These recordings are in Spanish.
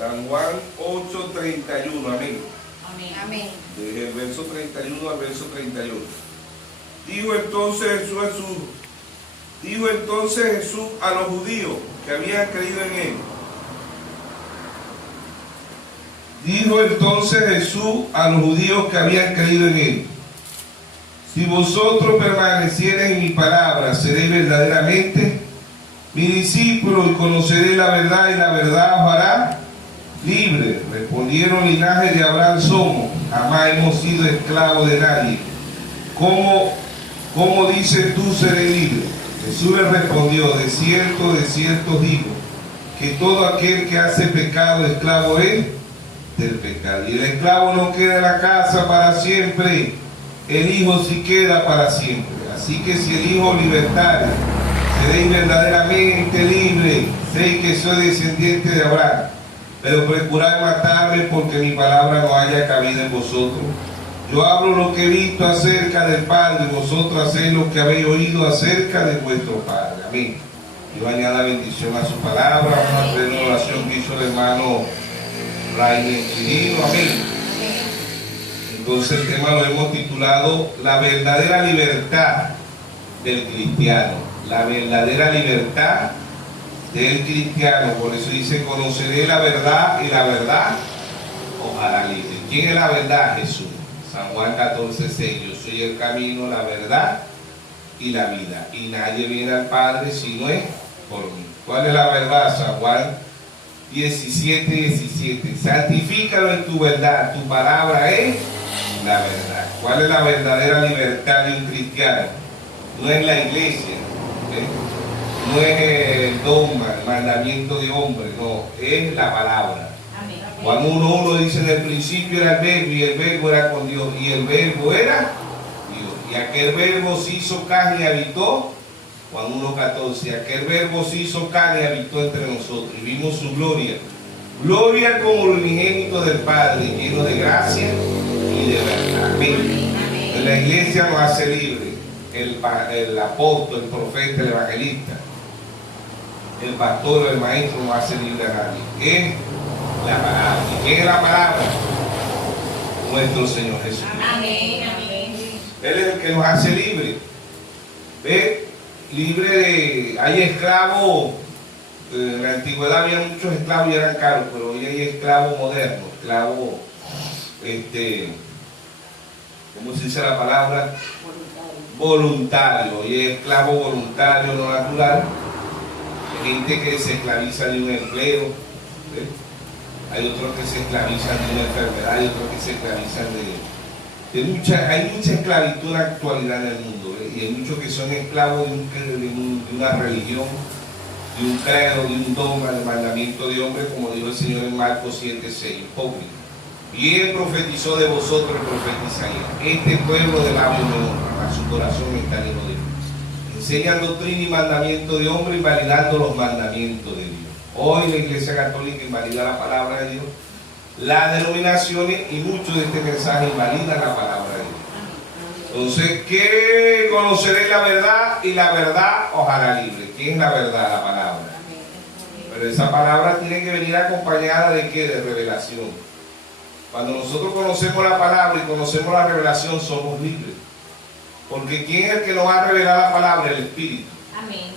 San Juan 8:31, amén. Amén. Desde el verso 31 al verso 31. Dijo entonces Jesús a los judíos que habían creído en él. Dijo entonces Jesús a los judíos que habían creído en él: si vosotros permaneciereis en mi palabra, seréis verdaderamente mi discípulo y conoceréis la verdad, y la verdad os hará libre. Respondieron: linaje de Abraham somos, jamás hemos sido esclavos de nadie. ¿Cómo dices tú seré libre? Jesús le respondió: de cierto os digo, que todo aquel que hace pecado, esclavo es del pecado. Y el esclavo no queda en la casa para siempre, el Hijo sí queda para siempre. Así que si el Hijo libertare, seréis verdaderamente libres. Sé que soy descendiente de Abraham, pero procurad matarme, porque mi palabra no haya cabida en vosotros. Yo hablo lo que he visto acerca del Padre, y vosotros hacéis lo que habéis oído acerca de vuestro Padre. Amén. Dios añada bendición a su palabra. Vamos a hacer una oración que hizo el hermano Rainer Quirino. Amén. Entonces el tema lo hemos titulado La verdadera libertad del cristiano. La verdadera libertad del cristiano. Por eso dice: conoceré la verdad, y la verdad os hará libre. ¿Quién es la verdad? Jesús. San Juan 14:6. Yo soy el camino, la verdad y la vida, y nadie viene al Padre si no es por mí. ¿Cuál es la verdad? San Juan 17:17. Santifícalo en tu verdad, tu palabra es la verdad. ¿Cuál es la verdadera libertad de un cristiano? No es la iglesia, no es el dogma, el mandamiento de hombre, no, es la palabra. Juan 1:1 dice: en el principio era el verbo, y el verbo era con Dios, y el verbo era Dios, y aquel verbo se hizo carne y habitó. Juan 1:14. Aquel verbo se hizo carne y habitó entre nosotros, y vimos su gloria, gloria como el unigénito del Padre, lleno de gracia y de verdad. Amén. En la iglesia nos hace libre el apóstol, el profeta, el evangelista, el pastor, el maestro, no hace libre a nadie. Es la palabra. ¿Y quién es la palabra? Nuestro Señor Jesús. Amén. Amén. Él es el que nos hace libre. ¿Ve? Libre de... Hay esclavos. En la antigüedad había muchos esclavos y eran caros, pero hoy hay esclavos modernos, esclavos, ¿cómo se dice la palabra? Voluntario. Y esclavo voluntario, no natural. Hay gente que se esclaviza de un empleo. ¿Ve? Hay otros que se esclavizan de una enfermedad, hay otros que se esclavizan hay mucha esclavitud en la actualidad en el mundo, y hay muchos que son esclavos de una religión, de un credo, de un dogma, del mandamiento de hombre, como dijo el Señor en Marcos 7:6. Hipócrita. Bien profetizó de vosotros el profeta Isaías: este pueblo de labios me honra, mas su corazón está lleno de mí. Enseñan doctrina y mandamiento de hombre, invalidando los mandamientos de Dios. Hoy la Iglesia Católica invalida la palabra de Dios, las denominaciones, y muchos de este mensaje invalidan la palabra de Dios. Entonces, ¿qué? Conoceréis la verdad, y la verdad os hará libre. ¿Quién es la verdad? La palabra. Pero esa palabra tiene que venir acompañada ¿de qué? De revelación. Cuando nosotros conocemos la palabra y conocemos la revelación, somos libres. Porque ¿quién es el que nos va a revelar la palabra? El Espíritu. Amén.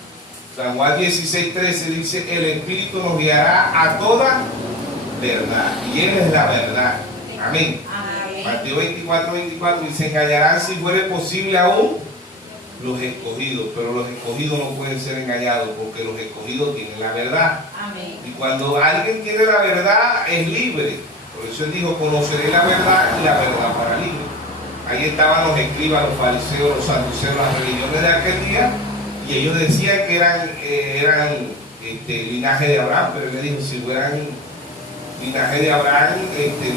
San Juan 16:13 dice: el Espíritu nos guiará a toda verdad, y Él es la verdad. Amén. Amén. Mateo 24:24 dice: engañarán si fuere posible aún los escogidos, pero los escogidos no pueden ser engañados, porque los escogidos tienen la verdad. Amén. Y cuando alguien tiene la verdad, es libre. Por eso Él dijo: conoceré la verdad, y la verdad para libre. Ahí estaban los escribas, los fariseos, los saduceos, las religiones de aquel día, y ellos decían que eran linaje de Abraham, pero Él le dijo: si fueran linaje de Abraham,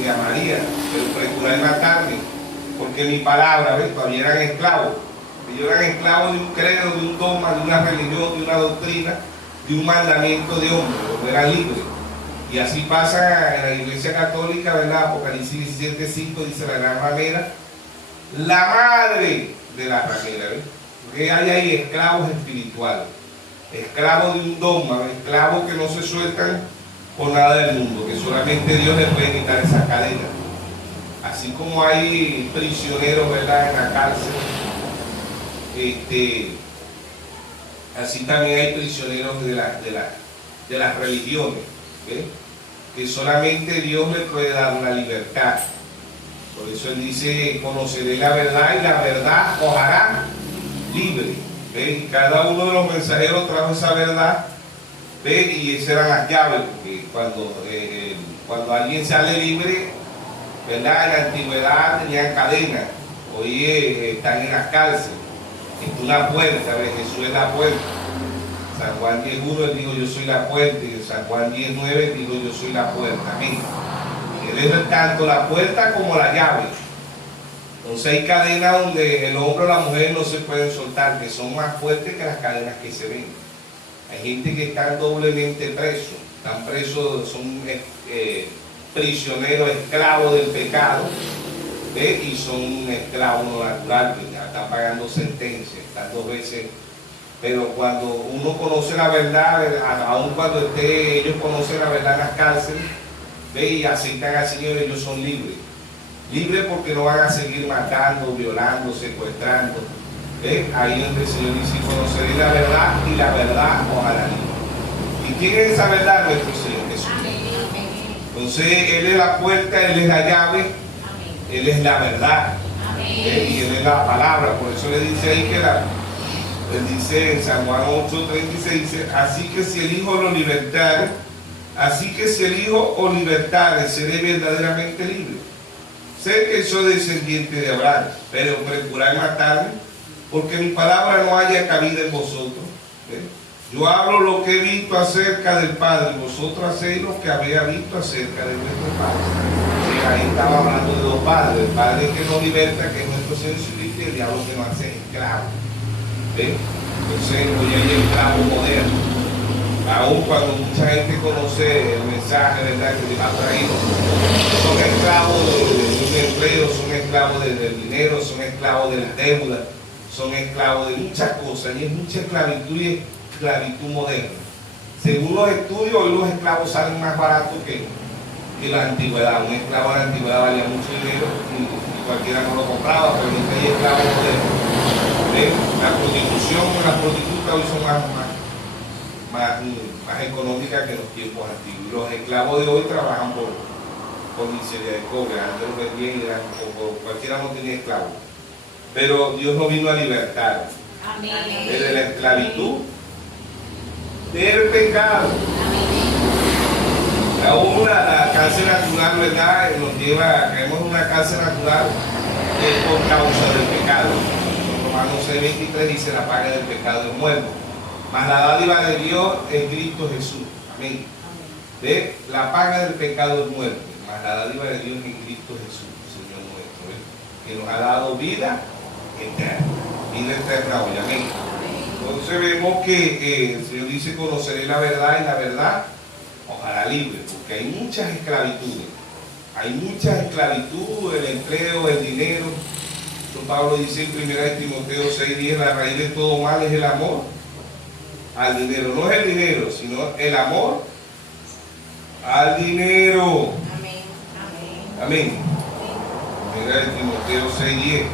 me amaría, pero procurar matarme, porque mi palabra, ¿ves? Todavía eran esclavos. Ellos eran esclavos de un credo, de un dogma, de una religión, de una doctrina, de un mandamiento de hombre, pero eran libres. Y así pasa en la Iglesia Católica, ¿verdad? Apocalipsis 17:5 dice la gran ramera, la madre de la ramera, ¿ves? Porque hay ahí esclavos espirituales, esclavos de un dogma, esclavos que no se sueltan por nada del mundo, que solamente Dios le puede quitar esas cadenas. Así como hay prisioneros, ¿verdad?, en la cárcel, así también hay prisioneros de las religiones, ¿okay?, que solamente Dios le puede dar una libertad. Por eso Él dice: conoceré la verdad y la verdad os hará libre. ¿Ve? Y cada uno de los mensajeros trajo esa verdad, ¿ve? Y esas eran las llaves, porque cuando alguien sale libre, ¿verdad?, en la antigüedad tenían cadenas, hoy están en las cárceles. Es una puerta, ¿ves? Jesús es la puerta. San Juan 10:1 Él dijo: yo soy la puerta, y San Juan 10:9 dijo: yo soy la puerta. Amén. Él es tanto la puerta como la llave. Entonces hay cadenas donde el hombre o la mujer no se pueden soltar, que son más fuertes que las cadenas que se ven. Hay gente que está doblemente preso, están presos, son prisioneros, esclavos del pecado, ¿ve? Y son esclavos no naturales, que ya están pagando sentencia, están 2 veces. Pero cuando uno conoce la verdad, aun cuando ellos conocen la verdad en las cárceles, ¿ve?, y aceptan al Señor, ellos son libres. Libres porque no van a seguir matando, violando, secuestrando. ¿Ve? Ahí donde el Señor dice: conoceré la verdad y la verdad os hará libre. ¿Y quién es esa verdad? Nuestro Señor Jesús. Entonces Él es la puerta, Él es la llave, Él es la verdad. Y Él es la palabra. Por eso le dice ahí que Él dice en San Juan 8:36, dice: así que si el Hijo os libertare, seré verdaderamente libre. Sé que soy descendiente de Abraham, pero procuráis matarme, porque mi palabra no haya cabida en vosotros. ¿Ven? Yo hablo lo que he visto acerca del Padre, y vosotros hacéis lo que había visto acerca de nuestro Padre. Sí, ahí estaba hablando de 2 padres: el Padre que nos liberta, que es nuestro Señor Jesucristo, y el diablo que nos hace esclavos. ¿Ven? Entonces hoy hay esclavos modernos. Aún cuando mucha gente conoce el mensaje, ¿verdad?, que Dios ha traído, son esclavos de un empleo, son esclavos del dinero, son esclavos de las deudas, son esclavos de muchas cosas, y es mucha esclavitud, y esclavitud moderna. Según los estudios, hoy los esclavos salen más baratos que la antigüedad. Un esclavo en la antigüedad valía mucho dinero y cualquiera no lo compraba, pero ahorita hay esclavos modernos. La prostitución, las prostitutas hoy son más económicas que en los tiempos antiguos. Los esclavos de hoy trabajan por miseria de cobre. Antes los vendían y eran, cualquiera no tenía esclavos. Pero Dios nos vino a libertar. Amén. De la esclavitud, del pecado. Aún la cárcel natural, ¿verdad?, nos lleva, caemos en una cárcel natural por causa del pecado. Romanos 6:23 dice: la paga del pecado es muerte, mas la dádiva de Dios es Cristo Jesús. Amén. ¿Ve? La paga del pecado es muerte, mas la dádiva de Dios es Cristo Jesús, Señor nuestro, ¿ve?, que nos ha dado vida eterna. Vida eterna hoy. Amén. Entonces vemos que el Señor dice: conoceré la verdad y la verdad os hará libre, porque hay muchas esclavitudes. Hay muchas esclavitudes, el empleo, el dinero. Pablo dice en 1 Timoteo 6:10: la raíz de todo mal es el amor al dinero. No es el dinero, sino el amor al dinero. Amén. 1 Timoteo 6:10: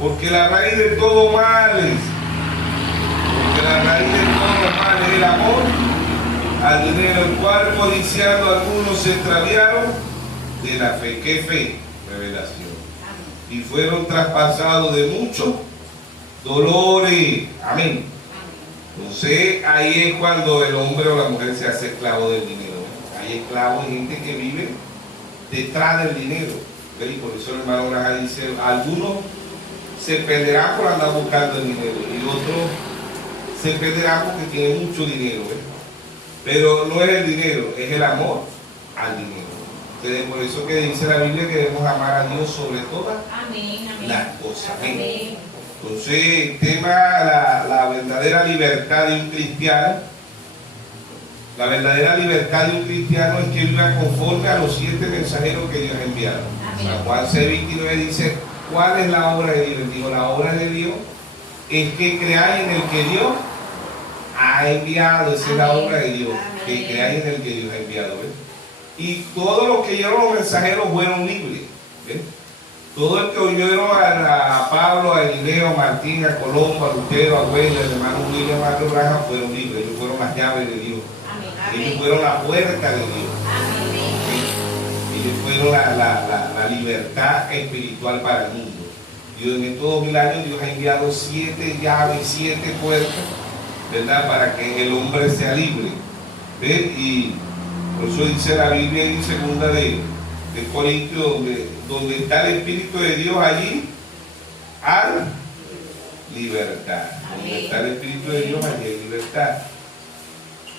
porque la raíz de todo mal es el amor al dinero, el cual codiciando algunos se extraviaron de la fe. ¿Qué fe? Revelación. Y fueron traspasados de muchos dolores. Amén. Entonces ahí es cuando el hombre o la mujer se hace esclavo del dinero. Hay esclavos, gente que vive detrás del dinero. Y por eso el hermano Braja dice: algunos se perderán por andar buscando el dinero, y otros se perderán porque tienen mucho dinero. Pero no es el dinero, es el amor al dinero. Entonces, por eso que dice la Biblia que debemos amar a Dios sobre todas las cosas. Amén. Entonces, el tema, la verdadera libertad de un cristiano, la verdadera libertad de un cristiano es que viva conforme a los 7 mensajeros que Dios ha enviado. San Juan 6:29 dice: ¿cuál es la obra de Dios? Digo, la obra de Dios es que creáis en el que Dios ha ha enviado. Esa es la Amén. obra de Dios, que Amén. creáis en el que Dios ha enviado. ¿Ves? Y todos los que oyeron los mensajeros fueron libres. ¿Ves? Todo el que oyeron a Pablo, a Irineo, a Martín, a Colombo, a Lutero, a Wesley, al hermano William Martin Branham fueron libres. Ellos fueron las llaves de Dios. Amén. Ellos fueron la puerta de Dios. Amén. Ellos fueron la libertad espiritual para el mundo. Dios, en estos 2000 años Dios ha enviado 7 llaves, 7 puertas, ¿verdad? Para que el hombre sea libre. ¿Ves? Y por eso dice la Biblia en 2 de Corintios, donde está el Espíritu de Dios, allí hay libertad. Donde está el Espíritu de Dios, allí hay libertad.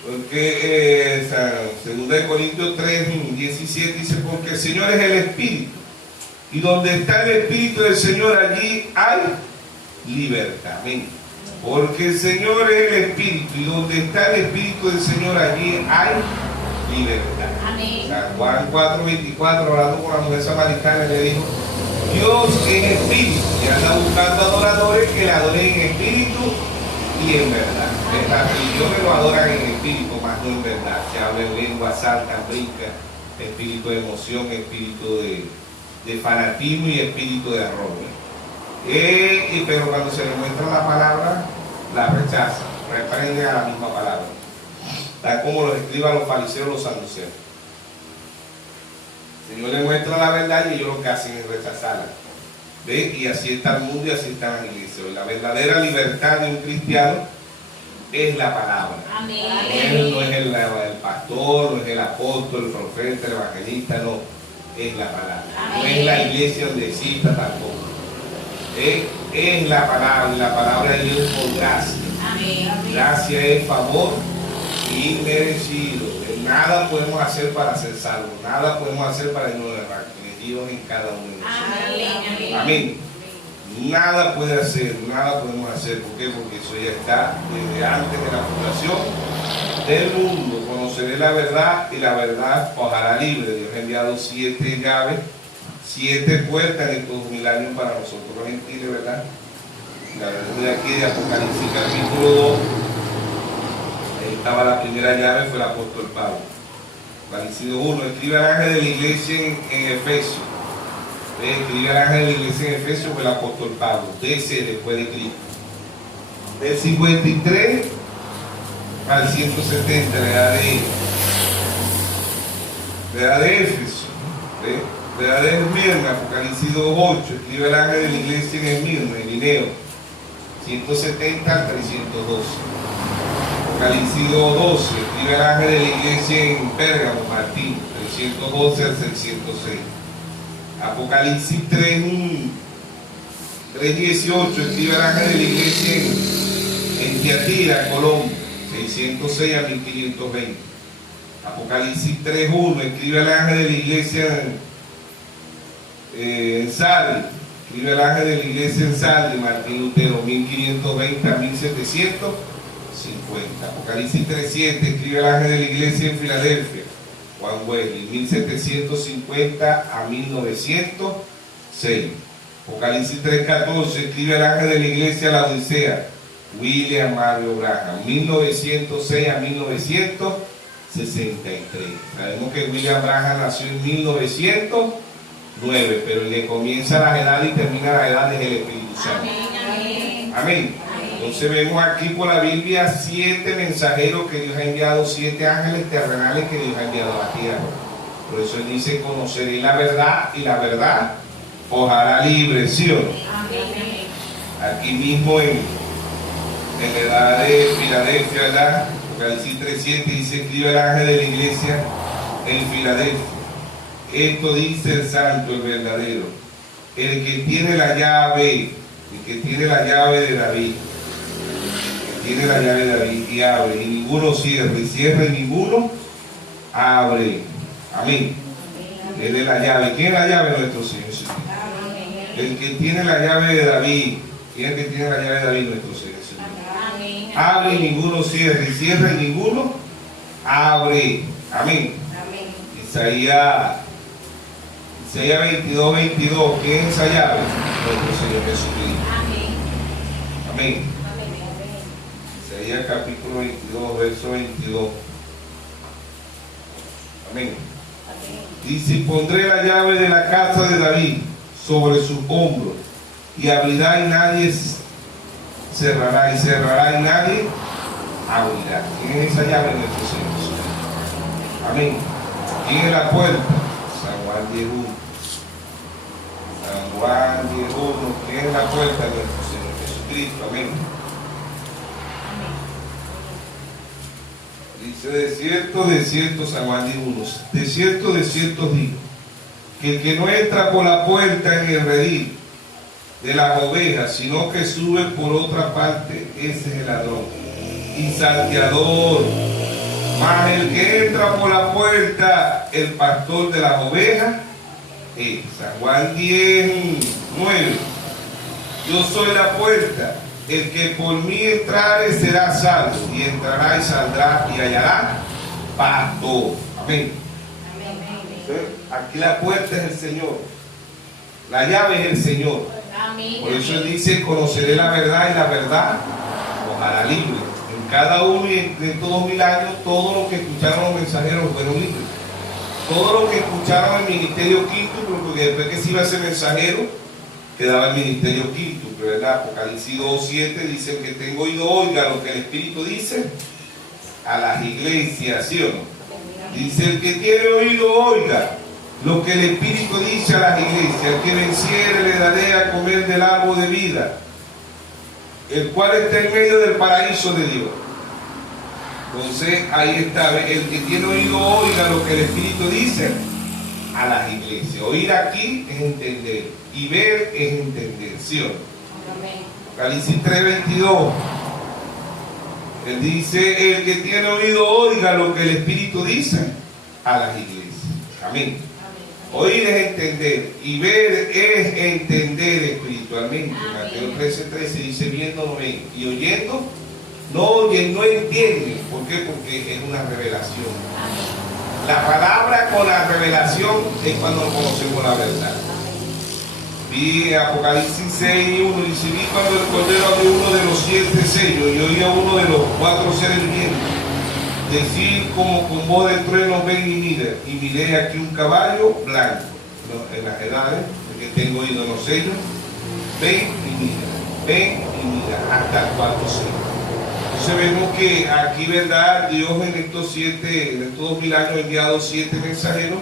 Porque 2 de Corintios 3, 17 dice, porque el Señor es el Espíritu. Y donde está el Espíritu del Señor, allí hay libertad. Amén. Porque el Señor es el Espíritu. Y donde está el Espíritu del Señor, allí hay libertad. Amén. San Juan 4:24, hablando con la mujer samaritana, le dijo, Dios es espíritu y anda buscando adoradores que le adoren en espíritu y en verdad. Las religiones lo adoran en espíritu, más no en verdad. Se habla en lengua, salta, brinca, espíritu de emoción, espíritu de fanatismo y espíritu de error. Pero cuando se le muestra la palabra, la rechaza, reprende a la misma palabra. Tal como lo escriban los fariseos, los saduceos. El Señor le muestra la verdad y ellos lo que hacen es rechazarla. ¿Ve? Y así está el mundo y así están las iglesias. La verdadera libertad de un cristiano es la palabra. Amén. No es el pastor, no es el apóstol, el profeta, el evangelista, no. Es la palabra. No es la iglesia donde exista tampoco. Es la palabra, y la palabra de Dios por gracia. Amén. Gracia es favor inmerecido. Nada podemos hacer para ser salvos, nada podemos hacer para irnos de errar. Dios en cada uno de nosotros. Amén. Amén. Nada puede hacer, nada podemos hacer. ¿Por qué? Porque eso ya está desde antes de la fundación del mundo. Conoceré la verdad y la verdad os hará libre. Dios ha enviado 7 llaves, 7 puertas en estos 2000 años para nosotros los gentiles, ¿verdad? La verdad de aquí de Apocalipsis capítulo 2. Ahí estaba la primera llave, fue el apóstol Pablo. Apocalipsis 1, escribe al ángel de la iglesia en Efesio. Escribe al ángel de la iglesia en Efesio, fue el apóstol Pablo. DC después de Cristo. Del 53 al 170, la edad de Éfeso. La edad de Esmirna, Apocalipsis 2:8, escribe el ángel de la iglesia en Esmirna, en Irineo. 170 al 312. Apocalipsis 2:12, escribe el ángel de la iglesia en Pérgamo, Martín, 312 al 606. Apocalipsis 3:18, escribe el ángel de la iglesia en Tiatira, Colombo, 606 a 1520. Apocalipsis 3:1, escribe el ángel de la iglesia en Sardes, escribe el ángel de la iglesia en Sardes, Martín Lutero, 1520 a 1750. Apocalipsis 3:7, escribe el ángel de la iglesia en Filadelfia, Juan Wesley, 1750 a 1906. Apocalipsis 3:14, escribe el ángel de la iglesia La Odisea, William Mario Branham, 1906 a 1963. Sabemos que William Branham nació en 1909, pero el que comienza las edades y termina las edades es el Espíritu Santo. Amén. Amén. Entonces vemos aquí por la Biblia 7 mensajeros que Dios ha enviado, 7 ángeles terrenales que Dios ha enviado a la tierra. Por eso Él dice, conoceréis la verdad y la verdad os hará libre, ¿sí o no? Amén. Aquí mismo en la edad de Filadelfia, ¿verdad? Apocalipsis 3:7 dice, escribe el ángel de la iglesia en Filadelfia. Esto dice el santo, el verdadero, el que tiene la llave de David. Tiene la llave de David y abre, y ninguno cierra, y cierra y ninguno abre. Amén. Él es la llave. ¿Quién es la llave de nuestro Señor Jesucristo? El que tiene la llave de David. ¿Quién es el que tiene la llave de David? Nuestro Señor Jesucristo. Abre y ninguno cierra, y cierra y ninguno abre. Amén. Isaías 22:22. ¿Quién es esa llave? Nuestro Señor Jesucristo. Amén. Isaías capítulo 22, verso 22. Amén. Dice: pondré la llave de la casa de David sobre sus hombros, y abrirá y nadie cerrará, y cerrará y nadie abrirá. ¿Quién es esa llave de nuestro Señor Jesucristo? Amén. ¿Quién es la puerta? San Juan 10:1. San Juan 10:1. ¿Quién es la puerta de nuestro Señor Jesucristo? Amén. Dice: de cierto, San Juan 10:1. De cierto digo, que el que no entra por la puerta en el redil de las ovejas, sino que sube por otra parte, ese es el ladrón y salteador. Mas el que entra por la puerta, el pastor de las ovejas, es. San Juan 10:9. Yo soy la puerta. El que por mí entrare será salvo, y entrará y saldrá y hallará pastor. Amén. Aquí la puerta es el Señor, la llave es el Señor. Por eso Él dice: conoceré la verdad, y la verdad os hará libre. En cada uno y en todos 1000 años, todos los que escucharon los mensajeros fueron libres. Todos los que escucharon el ministerio quíntuple, porque después que se iba a ser mensajero, quedaba el ministerio quíntuple, ¿verdad? Apocalipsis 2:7 dice: que tengo oído oiga lo que el Espíritu dice a las iglesias, ¿sí o no? Dice: el que tiene oído oiga lo que el Espíritu dice a las iglesias. El que venciere le daré a comer del árbol de vida, el cual está en medio del paraíso de Dios. Entonces ahí está: el que tiene oído oiga lo que el Espíritu dice a las iglesias. Oír aquí es entender, y ver es entender, ¿sí o no? Apocalipsis 3:22. Él dice: el que tiene oído oiga lo que el Espíritu dice a las iglesias. Amén. Oír es entender, y ver es entender espiritualmente. Mateo 13:13 dice: viendo no ven, y oyendo no oyen, no entienden. ¿Por qué? Porque es una revelación. La palabra con la revelación es cuando conocemos la verdad. Vi Apocalipsis 6:1, dice: vi cuando el Cordero abrió uno de los 7 sellos, y oía uno de los 4 seres vivientes decir como con voz de trueno: ven y mira. Y miré aquí un caballo blanco. En las edades, porque tengo oído en los sellos, ven y mira, ven y mira, hasta el 4 sello. Entonces vemos que aquí, ¿verdad? Dios en estos 2000 años ha enviado 7 mensajeros,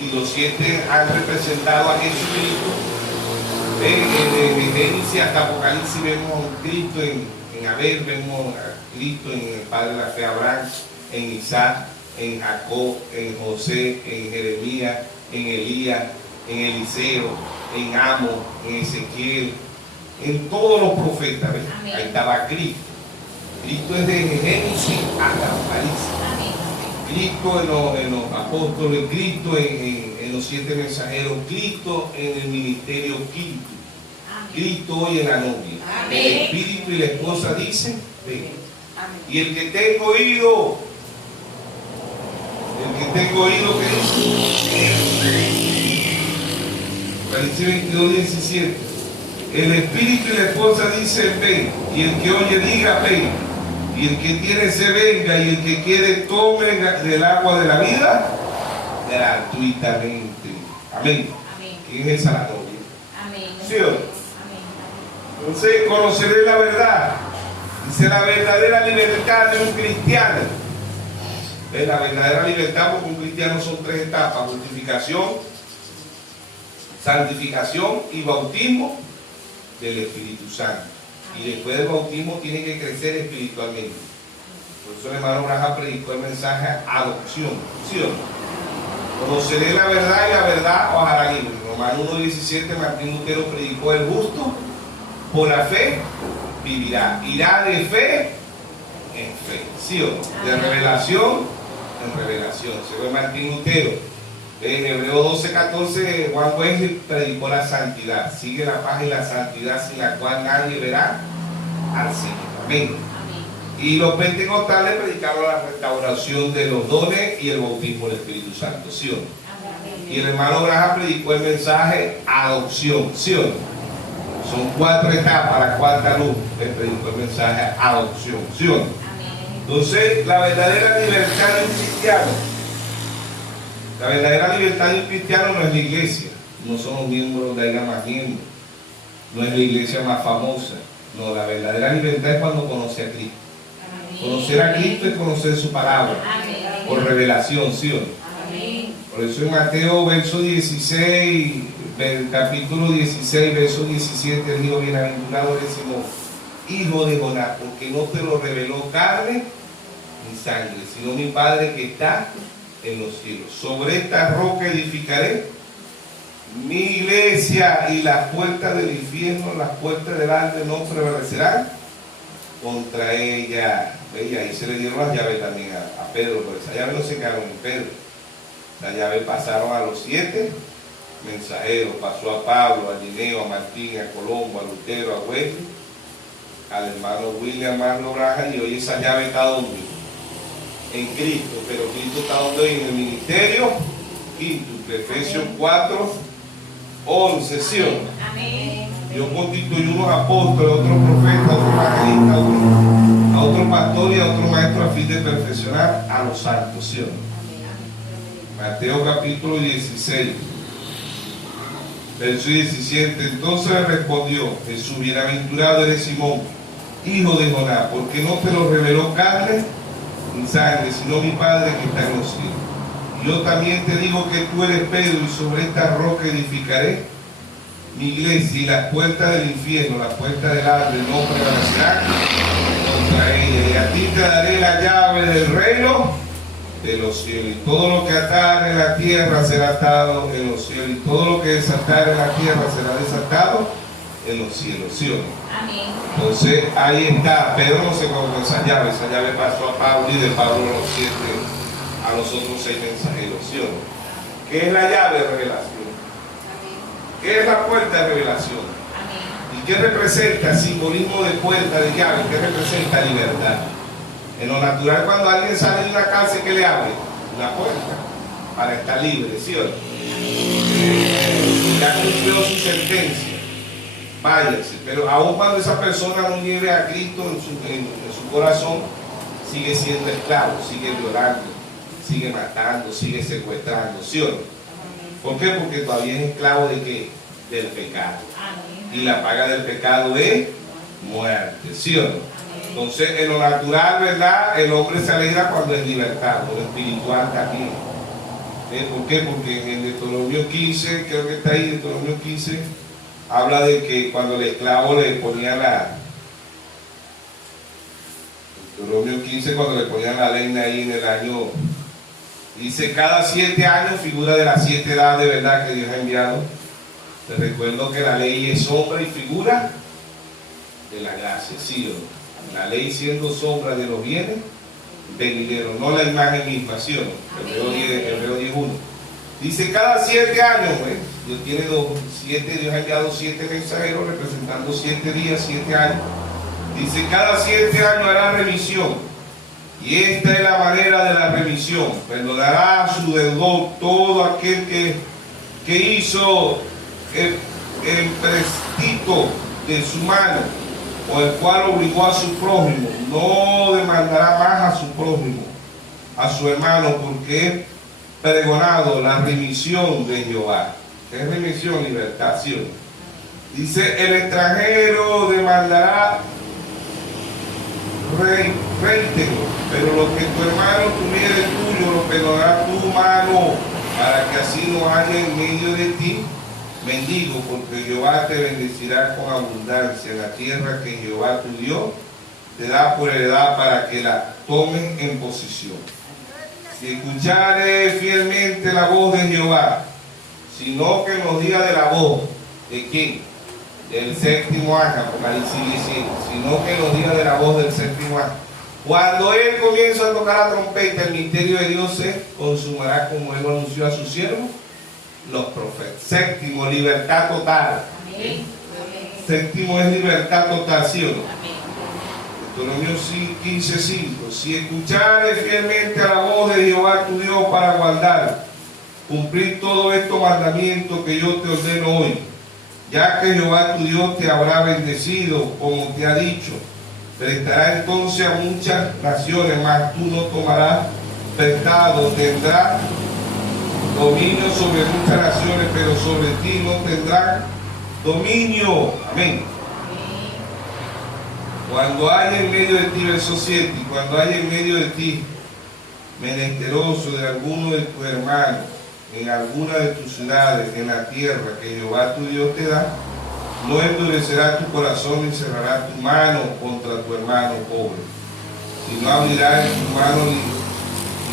y los 7 han representado a Jesucristo. En Génesis hasta Apocalipsis vemos a un Cristo en Abel, vemos a Cristo en el padre de la fe Abraham, en Isaac, en Jacob, en José, en Jeremías, en Elías, en Eliseo, en Amos, en Ezequiel, en todos los profetas. ¿Ves? Ahí estaba Cristo. Cristo es de Génesis hasta Apocalipsis. Cristo en los apóstoles, Cristo en los 7 mensajeros, Cristo en el ministerio quinto, Cristo hoy en la novia. El Espíritu y la esposa dicen: ven. Y el que tenga oído, ¿qué dice? Apocalipsis 22:17. El Espíritu y la esposa dicen: ven. Y el que oye diga: ven. Y el que tiene se venga, y el que quiere tome del agua de la vida gratuitamente. Amén. ¿Quién es esa la novia? Amén. ¿Sí o no? Entonces conoceré la verdad. Dice: la verdadera libertad de un cristiano. ¿Ves? La verdadera libertad, porque un cristiano son 3 etapas: justificación, santificación y bautismo del Espíritu Santo. Y después del bautismo tiene que crecer espiritualmente. Por eso el hermano Abraham predicó el mensaje adopción, ¿sí o no? Conoceré la verdad, y la verdad os hará libre. Romanos 1:17, Martín Lutero predicó: el justo por la fe vivirá. Irá de fe en fe, ¿sí o no? De revelación en revelación. Se ve Martín Lutero. En Hebreos 12:14, Juan Wesley predicó la santidad. Sigue la paz y la santidad, sin la cual nadie verá al Señor. Amén. Y los pentecostales predicaron la restauración de los dones y el bautismo del Espíritu Santo, ¿sí o no? Y el hermano Abraham predicó el mensaje adopción, ¿sí o no? Son 4 etapas, la cuarta luz. Le predicó el mensaje adopción, ¿sí o no? Entonces, la verdadera libertad de un cristiano, la verdadera libertad de un cristiano no es la iglesia, no son los miembros de la más miembros, no es la iglesia más famosa. No, la verdadera libertad es cuando conoce a Cristo. Conocer a Cristo es conocer su palabra, por revelación, ¿sí o no? Por eso en Mateo, verso 16, capítulo 16, verso 17, dijo: bienaventurado eres Simón, hijo de Jonás, porque no te lo reveló carne ni sangre, sino mi Padre que está en los cielos. Sobre esta roca edificaré mi iglesia, y las puertas del infierno, las puertas del Hades no prevalecerán contra ella. Y ahí se le dieron las llaves también a Pedro, pero esas llaves no se quedaron en Pedro. Las llaves pasaron a los 7 mensajeros, pasó a Pablo, a Dineo, a Martín, a Colombo, a Lutero, a Wesley, al hermano William Marlo Branham, y hoy esa llave está donde? En Cristo. Pero Cristo está donde hoy, en el ministerio quíntuple, Efesios 4, 11, ¿sí o no? Amén. Dios constituyó unos apóstoles, otros profetas, otros evangelistas, a otro pastor y a otro maestro a fin de perfeccionar a los santos, ¿sí o no? Mateo capítulo 16, verso 17. Entonces le respondió Jesús: bienaventurado eres Simón, hijo de Jonás, porque no te lo reveló carne ni sangre, sino mi Padre que está en los cielos. Yo también te digo que tú eres Pedro, y sobre esta roca edificaré mi iglesia, y las puertas del infierno, las puertas del Hades no prevalecerán contra ella. Y a ti te daré la llave del reino de los cielos, y todo lo que atar en la tierra será atado en los cielos, y todo lo que desatar en la tierra será desatado en los cielos, ¿sí o no? Amén. Entonces ahí está. Pedro no se colocó esa llave pasó a Pablo, y de Pablo a los otros 6 mensajeros, ¿sí o no? ¿Qué es la llave de revelación? ¿Qué es la puerta de revelación? ¿Y qué representa? Simbolismo de puerta, de llave. ¿Qué representa? Libertad. En lo natural, cuando alguien sale de una cárcel, ¿qué le abre? La puerta, para estar libre, ¿sí o no? Ya cumplió su sentencia, váyase. Pero aún cuando esa persona no lleve a Cristo en su corazón, sigue siendo esclavo, sigue violando, sigue matando, sigue secuestrando, ¿sí o no? ¿Por qué? Porque todavía es esclavo de ¿qué? Del pecado. Y la paga del pecado es muerte, ¿sí o no? Entonces, en lo natural, ¿verdad? El hombre se alegra cuando es libertado, lo espiritual también. ¿Por qué? Porque en Deuteronomio 15, creo que está ahí, Deuteronomio 15, habla de que cuando el esclavo le ponía Deuteronomio 15, cuando le ponían la leña ahí en el año, dice, cada 7 años, figura de las 7 edades de verdad que Dios ha enviado. Les recuerdo que la ley es sombra y figura de la gracia, ¿sí o no? La ley siendo sombra de los bienes venideros, no la imagen misma, ¿sí o no? Hebreo 10:1. Dice cada 7 años, ¿ves? Dios tiene 7, Dios ha enviado 7 mensajeros representando 7 días, 7 años. Dice cada 7 años hará remisión. Y esta es la manera de la remisión: perdonará a su deudor todo aquel que hizo el prestito de su mano, o el cual obligó a su prójimo. No demandará más a su prójimo, a su hermano, porque es pregonado la remisión de Jehová. ¿Qué es remisión? Libertación. Dice, el extranjero demandará reítero, pero lo que tu hermano tuviere tuyo lo perdonará tu mano, para que así no haya en medio de ti mendigo, porque Jehová te bendecirá con abundancia en la tierra que Jehová tu Dios te da por heredad, para que la tomes en posesión. Si escuchares fielmente la voz de Jehová, sino que nos diga de la voz de quién, del séptimo ángel, Apocalipsis sigue diciendo, sino que nos diga de la voz del séptimo ángel. Cuando él comienza a tocar la trompeta, el misterio de Dios se consumará, como él lo anunció a sus siervos, los profetas. Séptimo, libertad total. Amén. Séptimo es libertad total, ¿sí o no? Amén. Deuteronomio 15:5. Si escuchares fielmente a la voz de Jehová tu Dios para guardar, cumplir todos estos mandamientos que yo te ordeno hoy, ya que Jehová tu Dios te habrá bendecido, como te ha dicho. Prestará entonces a muchas naciones, mas tú no tomarás prestado, tendrás dominio sobre muchas naciones, pero sobre ti no tendrán dominio. Amén. Cuando haya en medio de ti, verso 7, y cuando haya en medio de ti menesteroso de alguno de tus hermanos, en alguna de tus ciudades, en la tierra que Jehová tu Dios te da, no endurecerá tu corazón ni cerrará tu mano contra tu hermano pobre, sino abrirá en tu mano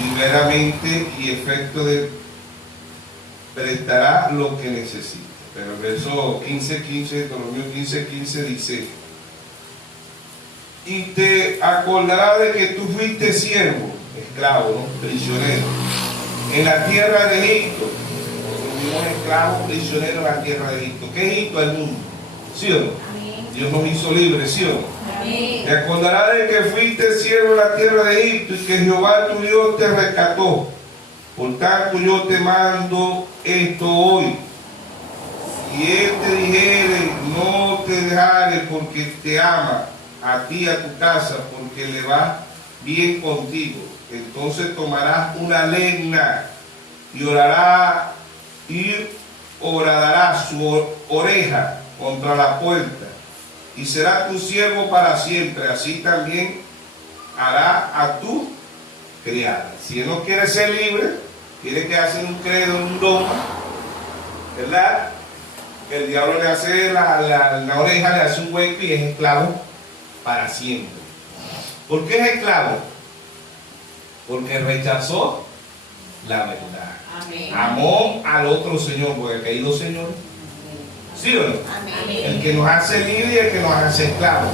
liberamente y efecto de prestará lo que necesita. Pero el verso 15:15 de Deuteronomio 15:15 dice: y te acordará de que tú fuiste siervo, esclavo, ¿no? Prisionero, en la tierra de Egipto. Fuimos esclavos, prisioneros en la tierra de Egipto. ¿Qué es Egipto? El mundo. ¿Sí o no? Amén. Dios nos hizo libres, ¿sí o no? Amén. Te acordará de que fuiste siervo en la tierra de Egipto y que Jehová tu Dios te rescató. Por tanto yo te mando esto hoy. Si él te dijere, no te dejare, porque te ama a ti y a tu casa, porque le va bien contigo, entonces tomarás una leña y horadarás su oreja contra la puerta, y será tu siervo para siempre. Así también hará a tu criada. Si él no quiere ser libre, quiere que hacen un credo, un dogma, ¿verdad? El diablo le hace la oreja, le hace un hueco y es esclavo para siempre. ¿Por qué es esclavo? Porque rechazó la verdad. Amén. Amó al otro señor, porque aquí hay dos señores. ¿Sí o no? Amén. El que nos hace libre y el que nos hace esclavos.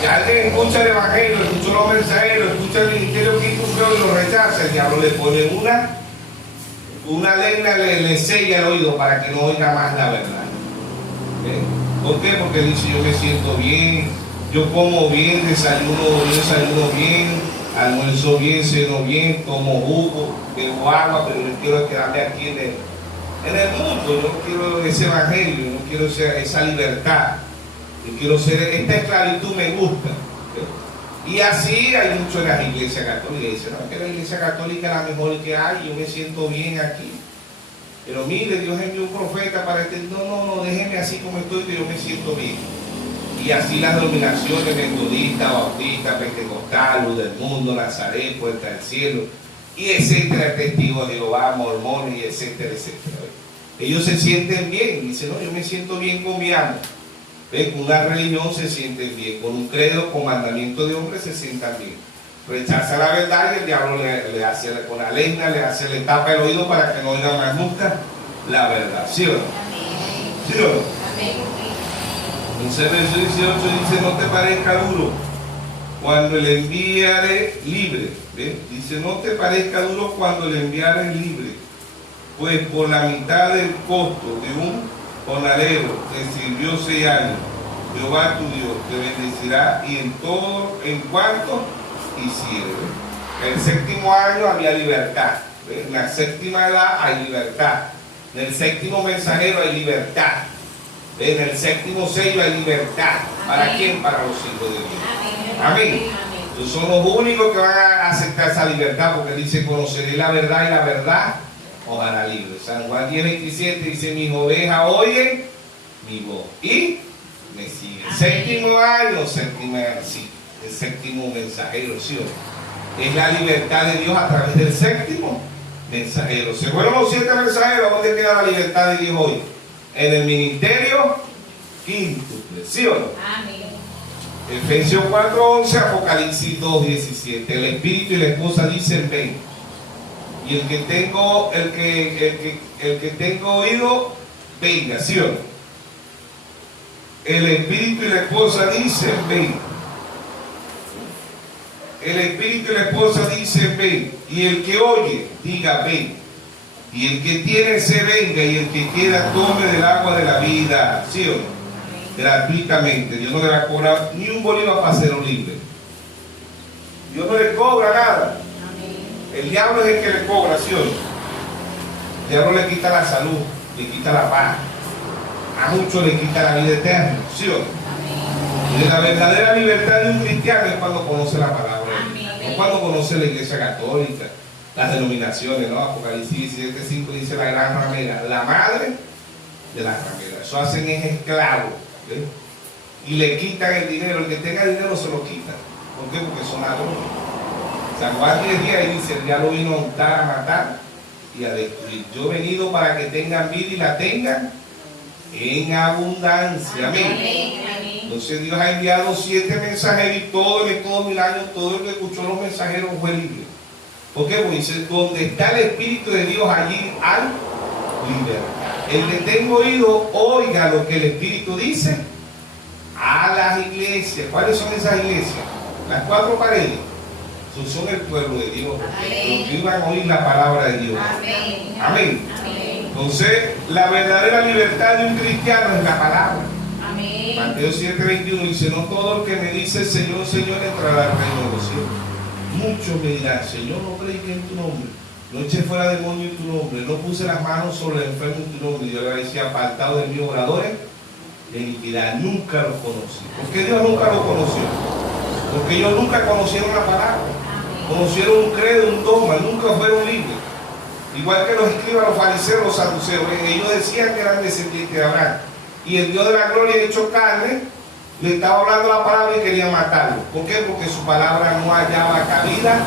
Si alguien escucha el evangelio, escucha los mensajeros, escucha el ministerio que hizo y lo rechaza, el diablo le pone una leña, le sella el oído para que no oiga más la verdad. ¿Por qué? Porque dice: yo me siento bien, yo como bien, desayuno bien, almuerzo bien, ceno bien, tomo jugo, bebo agua, pero yo quiero quedarme aquí en el mundo. Yo no quiero ese evangelio, yo no quiero esa libertad, yo quiero ser, esta esclavitud me gusta. Y así hay mucho en las iglesias católicas. Dicen: no, que la iglesia católica es la mejor que hay, yo me siento bien aquí. Pero mire, Dios envió un profeta para que no, déjenme así como estoy, que yo me siento bien. Y así las denominaciones metodistas, bautistas, pentecostal, luz del mundo, Nazaret, Puerta del Cielo, y etcétera, testigos de Jehová, mormones, y etcétera, etcétera. Ellos se sienten bien, y dicen: no, yo me siento bien con mi amo. Con una religión se sienten bien, con un credo, con mandamiento de hombres se sientan bien. Rechaza la verdad y el diablo le hace con la leña, le tapa el oído para que no oiga más nunca la verdad. ¿Sí o no? ¿Sí o no? Entonces el verso 18 dice: no te parezca duro cuando le enviare libre. ¿Ven? Dice: no te parezca duro cuando le enviare libre, pues por la mitad del costo de un jornalero te sirvió 6 años. Jehová tu Dios te bendecirá y en todo, en cuanto hiciere. En el 7º año había libertad. En la 7ª edad hay libertad. En el 7º mensajero hay libertad. En el 7º sello hay libertad. ¿Para Amén. quién? Para los hijos de Dios. Amén. Amén. Entonces son los únicos que van a aceptar esa libertad, porque dice: conoceré la verdad y la verdad os hará libre. San Juan 10:27 dice: mis ovejas oyen mi voz y me siguen. Amén. 7º año, el 7º mensajero, ¿sí o no? Es la libertad de Dios a través del 7º mensajero. Se fueron los 7 mensajeros. ¿Dónde queda la libertad de Dios hoy? En el ministerio quíntuple, ¿sí o no? Amén. Efesios 4:11, Apocalipsis 2:17. El espíritu y la esposa dicen: ven. Y el que tengo oído, venga, ¿sí o no? El espíritu y la esposa dicen: ven. El espíritu y la esposa dicen: ven. Y el que oye, diga: ven. Y el que tiene se venga, y el que quiera tome del agua de la vida, ¿sí o no? Gratuitamente. Dios no le va a cobrar ni un bolívar para hacerlo libre. Dios no le cobra nada. El diablo es el que le cobra, ¿sí o no? El diablo le quita la salud, le quita la paz, a muchos le quita la vida eterna, ¿sí o no? Y la verdadera libertad de un cristiano es cuando conoce la palabra de Dios, no cuando conoce la iglesia católica, las denominaciones, ¿no? Apocalipsis 17:5 dice la gran ramera, la madre de las rameras. Eso hacen es esclavos, ¿ves? Y le quitan el dinero. El que tenga dinero se lo quita. ¿Por qué? Porque son ladrones. San Juan 10:10 dice, ya lo vino a untar, a matar y a destruir. Yo he venido para que tengan vida y la tengan en abundancia. Amén. Entonces Dios ha enviado 7 mensajeros y todo en estos 2000 años, todo el que escuchó los mensajeros fue libre. ¿Por qué? Porque dice, donde está el Espíritu de Dios, allí hay libertad. El que tenga oído, oiga lo que el Espíritu dice a las iglesias. ¿Cuáles son esas iglesias? Las 4 paredes. Esos son el pueblo de Dios. Los que iban a oír la palabra de Dios. Amén. Amén. Entonces, la verdadera libertad de un cristiano es la palabra. Amén. Mateo 7:21 dice, no todo el que me dice Señor, Señor entrará al reino de los cielos. Muchos me dirán, Señor, no prediqué en tu nombre, no eché fuera demonio en tu nombre, no puse las manos sobre el enfermo en tu nombre. Y Dios le decía, apartado de mí, oradores de iniquidad, nunca los conocí. ¿Por qué Dios nunca los conoció? Porque ellos nunca conocieron la palabra, conocieron un credo, un dogma, nunca fueron libres. Igual que los escribas, los fariseos, los saduceos, ellos decían que eran descendientes de Abraham. Y el Dios de la gloria hecho carne le estaba hablando la palabra y quería matarlo. ¿Por qué? Porque su palabra no hallaba cabida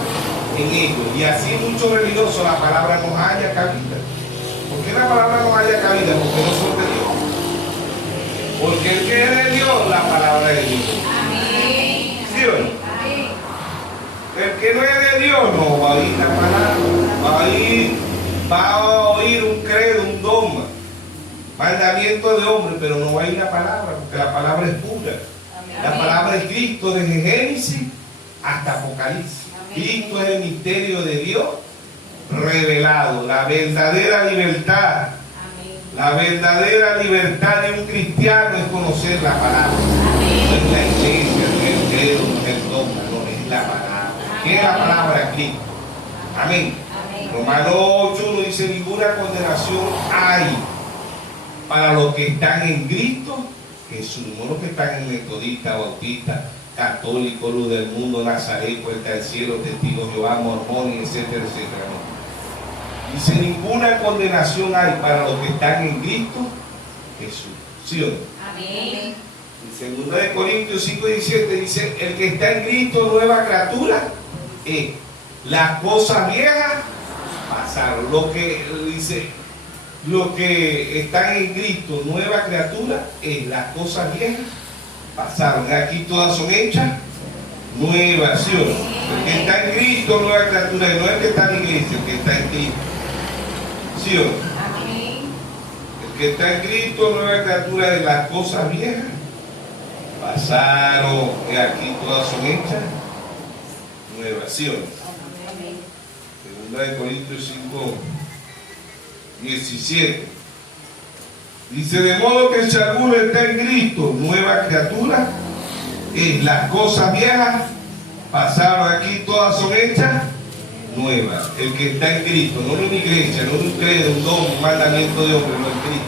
en ellos. Y así muchos religiosos la palabra no halla cabida. ¿Por qué la palabra no halla cabida? Porque no son de Dios. Porque el que es de Dios, la palabra es de Dios. Amén. ¿Sí o no? El que no es de Dios no va a oír la palabra, va a oír un credo, un dogma, mandamiento de hombre, pero no va a oír la palabra, porque la palabra es pura. La palabra es Cristo desde Génesis hasta Apocalipsis. Cristo es el misterio de Dios revelado, la verdadera libertad. La verdadera libertad de un cristiano es conocer la palabra. No es la iglesia, no es el credo, no es el dogma, no es la palabra. ¿Qué es la palabra? Cristo. Amén. Romanos 8:1 dice, ninguna condenación hay para los que están en Cristo Jesús, no los que están en metodista, bautista, católico, luz del mundo, Nazaret, puerta del cielo, testigos de Jehová, mormones, etcétera, etcétera. No. Dice, ninguna condenación hay para los que están en Cristo Jesús. ¿Sí o no? Amén. En 2 Corintios 5:17 dice, el que está en Cristo, nueva criatura es. Las cosas viejas pasaron. Lo que dice, los que están en Cristo, nueva criatura es. Las cosas viejas pasaron. Aquí todas son hechas nuevas. ¿Sí o no? El que está en Cristo, nueva criatura es. No el que está en la iglesia, el que está en Cristo. ¿Sí o no? El que está en Cristo, nueva criatura es. Las cosas viejas pasaron, y aquí todas son hechas nuevas. ¿Sí o no? Segunda de Corintios 5:17 dice, de modo que si alguno está en Cristo, nueva criatura es. Las cosas viejas pasaron, aquí todas son hechas nuevas. El que está en Cristo, no en una iglesia, no en un credo, un don, un mandamiento de hombre, no en Cristo.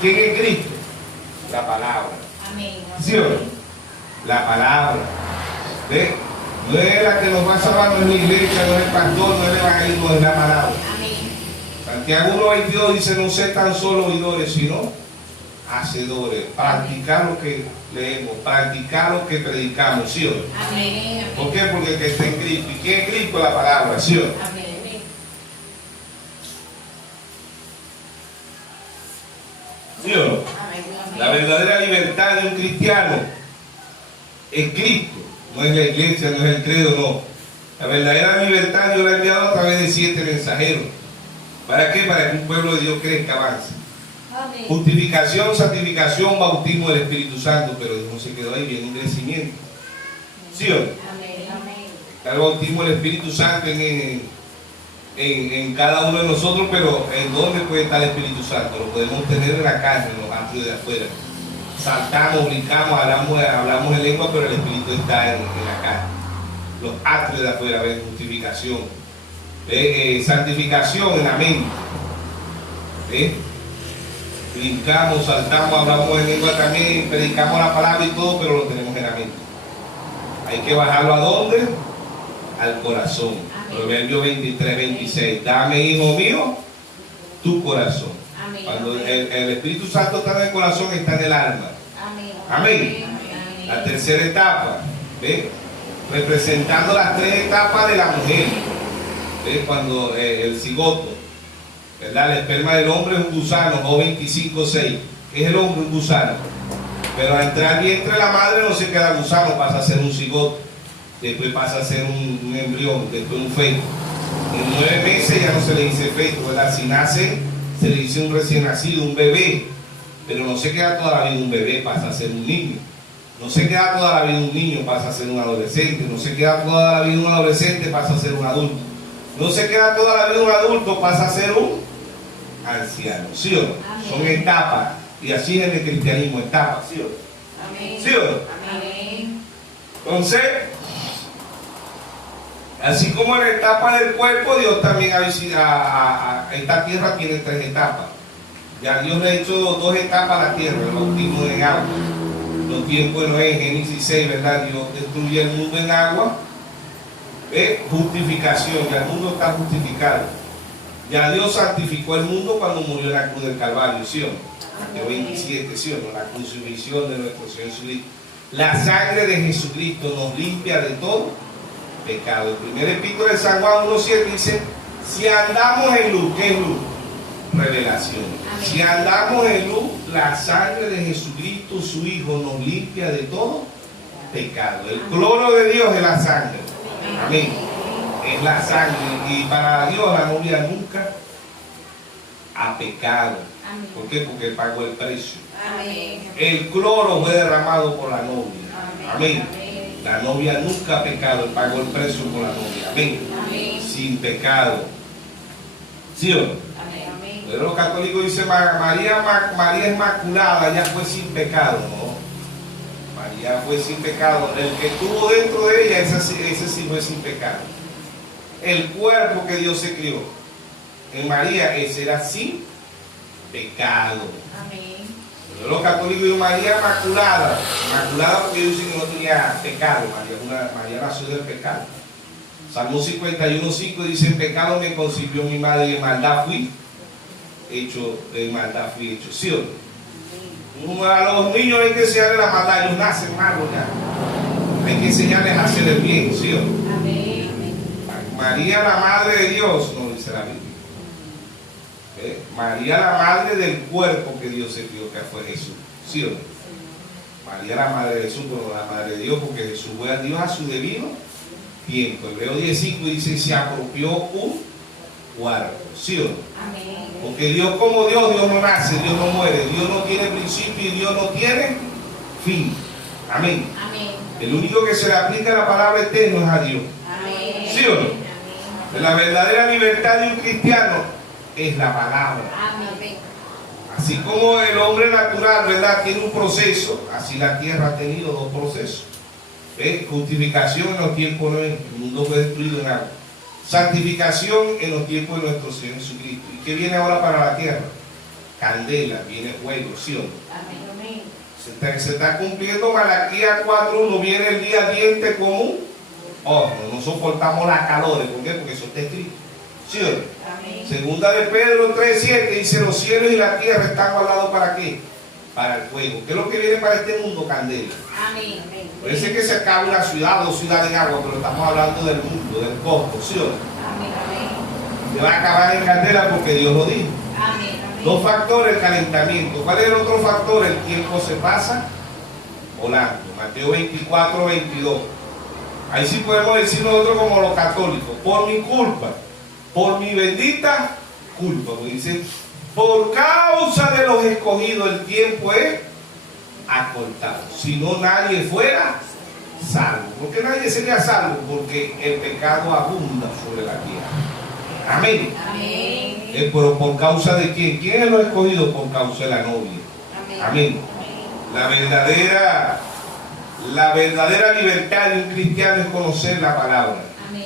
¿Quién es Cristo? La palabra. ¿Sí o no? La palabra. ¿Ves? No es la que nos va a salvar, no es la iglesia, no es el pastor, no es el evangelismo, es la palabra. Santiago 1:22 dice, no sé tan solo oidores, sino hacedores. Practicar lo que leemos, practicar lo que predicamos, ¿sí o no? Amén. ¿Por qué? Porque el que está en Cristo. ¿Y quién es Cristo? La palabra, ¿sí o no? Amén. ¿Sí o no? La verdadera libertad de un cristiano es Cristo, no es la iglesia, no es el credo, no. La verdadera libertad Dios la ha enviado a través de 7 mensajeros. ¿Para qué? Para que un pueblo de Dios crezca, avance. Amén. Justificación, santificación, bautismo del Espíritu Santo, pero no se quedó ahí, viene un crecimiento. ¿Sí o no? Está el bautismo del Espíritu Santo en cada uno de nosotros, pero ¿en dónde puede estar el Espíritu Santo? Lo podemos tener en la carne, en los atrios de afuera. Saltamos, brincamos, hablamos en lengua, pero el Espíritu está en la carne. Los atrios de afuera, ven, justificación, santificación en la mente. brincamos, saltamos, hablamos en lengua también, predicamos la palabra y todo, pero lo tenemos en la mente. Hay que bajarlo ¿a dónde? Al corazón. Amén. Proverbio 23, 26. Dame, hijo mío, tu corazón. Amén. Cuando el Espíritu Santo está en el corazón, está en el alma. Amén. Amén. Amén. La tercera etapa, ¿ve? Representando las tres etapas de la mujer. ¿Ve? Cuando el cigoto, ¿verdad? El esperma del hombre es un gusano, Job 25:6. ¿Qué es el hombre? Un gusano. Pero al entrar al vientre de la madre no se queda gusano, pasa a ser un cigoto. Después pasa a ser un embrión, después un feto. En 9 meses ya no se le dice feto, ¿verdad? Si nace, se le dice un recién nacido, un bebé. Pero no se queda toda la vida un bebé, pasa a ser un niño. No se queda toda la vida un niño, pasa a ser un adolescente. No se queda toda la vida un adolescente, pasa a ser un adulto. No se queda toda la vida un adulto, pasa a ser un anciano. ¿Sí o no? Amén. Son etapas. Y así es en el cristianismo, etapas. ¿Sí o no? Amén. ¿Sí o no? Amén. Entonces, así como en la etapa del cuerpo, Dios también esta tierra tiene 3 etapas. Ya Dios le ha hecho 2 etapas a la tierra, el bautismo en agua. Los tiempos de Noé, en Génesis 6, ¿verdad? Dios destruye el mundo en agua. Justificación, ya el mundo está justificado. Ya Dios santificó el mundo cuando murió en la cruz del Calvario, ¿sí o no? Mateo 27, ¿sí o no? La crucifixión de nuestro Señor Jesucristo. La sangre de Jesucristo nos limpia de todo pecado. El primer epístola de San Juan 1:7 dice: si andamos en luz, ¿qué es luz? Revelación. Amén. Si andamos en luz, la sangre de Jesucristo, su Hijo, nos limpia de todo pecado. El cloro de Dios es la sangre. Amén. Es la sangre. Y para Dios la novia nunca ha pecado. Amén. ¿Por qué? Porque pagó el precio. Amén. El cloro fue derramado por la novia. Amén. Amén. La novia nunca ha pecado, él pagó el precio por la novia. Amén. Amén. Sin pecado. ¿Sí o no? Amén. Pero los católicos dicen María es maculada, ya fue sin pecado. No. María fue sin pecado. El que estuvo dentro de ella, ese sí fue sin pecado. El cuerpo que Dios se crió en María, ese era sin pecado. Amén. Pero los católicos dicen María maculada. Maculada porque ellos dicen que no tenía pecado. María nació del pecado. Salmo 51:5 dice: en pecado me concibió mi madre y en maldad fui hecho. ¿Sí o no? A los niños hay que enseñarles la maldad, ellos nacen malos ya. Hay que enseñarles a hacer el bien, ¿sí o no? Amén. María, la madre de Dios, no dice la Biblia. María, la madre del cuerpo que Dios se crió, que fue Jesús, ¿sí o no? María, la madre de Jesús, pero la madre de Dios, porque Jesús fue a Dios a su debido tiempo. Hebreo 10:5 dice: se apropió un cuarto, ¿sí o no? Amén. Porque Dios, como Dios no nace, Dios no muere, Dios no tiene principio y Dios no tiene fin. Amén. Amén. El único que se le aplica la palabra eterno es a Dios. Amén. ¿Sí o no? Amén. La verdadera libertad de un cristiano es la palabra. Amén. Así como el hombre natural, ¿verdad?, tiene un proceso, así la tierra ha tenido 2 procesos. Justificación en los tiempos de Noé, el mundo fue destruido en agua. Santificación en los tiempos de nuestro Señor Jesucristo. ¿Y qué viene ahora para la tierra? Candela, viene fuego, ¿sí o no? Amén. Se está cumpliendo Malaquías 4:1, viene el día diente común. No soportamos las calores. ¿Por qué? Porque eso está escrito. ¿Sí o no? Amén. Segunda de Pedro 3:7 dice: los cielos y la tierra están guardados ¿para qué? Para el fuego. ¿Qué es lo que viene para este mundo? Candela. Amén. Parece que se acaba una ciudad, 2 ciudades en agua, pero estamos hablando del mundo, del cosmos, ¿sí o no? Amén. Se va a acabar en candela porque Dios lo dijo. Amén. 2 factores: el calentamiento. ¿Cuál es el otro factor? El tiempo se pasa volando. Mateo 24:22. Ahí sí podemos decir nosotros como los católicos: por mi culpa, por mi bendita culpa. Porque dice: por causa de los escogidos el tiempo es acortado. Si no, nadie fuera salvo. ¿Por qué nadie sería salvo? Porque el pecado abunda sobre la tierra. Amén. Amén. Pero ¿por causa de quién? ¿Quién es lo escogido? Por causa de la novia. Amén. La verdadera libertad de un cristiano es conocer la palabra. Amén.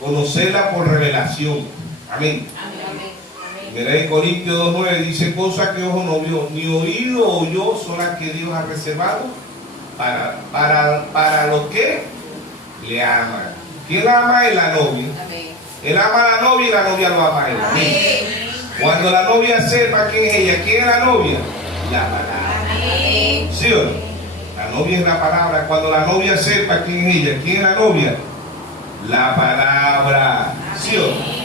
Conocerla por revelación. Amén. Amén. Primera de Corintios 2:9 dice: cosas que ojo no vio, ni oído oyó, son las que Dios ha reservado para los que le aman. ¿Quién la ama? Es la novia. Amén. Él ama a la novia y la novia lo ama a él. Amén. Cuando la novia sepa quién es ella, ¿quién es la novia? La palabra. Amén. ¿Sí o no? La novia es la palabra. Cuando la novia sepa quién es ella, ¿quién es la novia? La palabra. ¿Sí o no?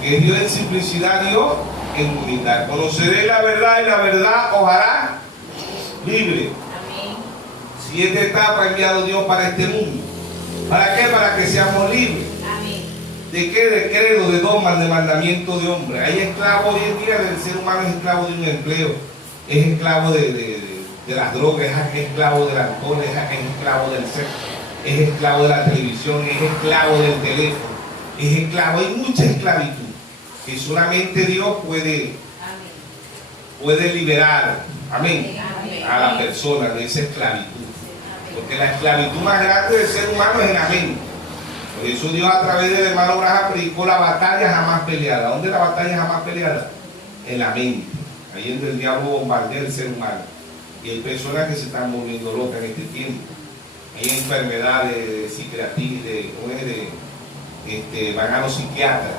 Que Dios en simplicidad, Dios en unidad. Conoceré la verdad y la verdad os hará libre. Amén. 7 etapas ha enviado Dios para este mundo. ¿Para qué? Para que seamos libres. Amén. ¿De qué? De credo, de dogmas, de mandamiento de hombre. Hay esclavos hoy en día, el ser humano es esclavo de un empleo, es esclavo de las drogas, es esclavo del alcohol, es esclavo del sexo, es esclavo de la televisión, es esclavo del teléfono, es esclavo. Hay mucha esclavitud que solamente Dios puede liberar, amén, a la persona de esa esclavitud. Porque la esclavitud más grande del ser humano es en la mente. Por eso Dios a través del hermano Abraham predicó la batalla jamás peleada. ¿Dónde es la batalla jamás peleada? En la mente. Ahí es donde el diablo bombardea el ser humano. Y hay personas que se están volviendo locas en este tiempo. Hay enfermedades de psiquiatría, van a los psiquiatras.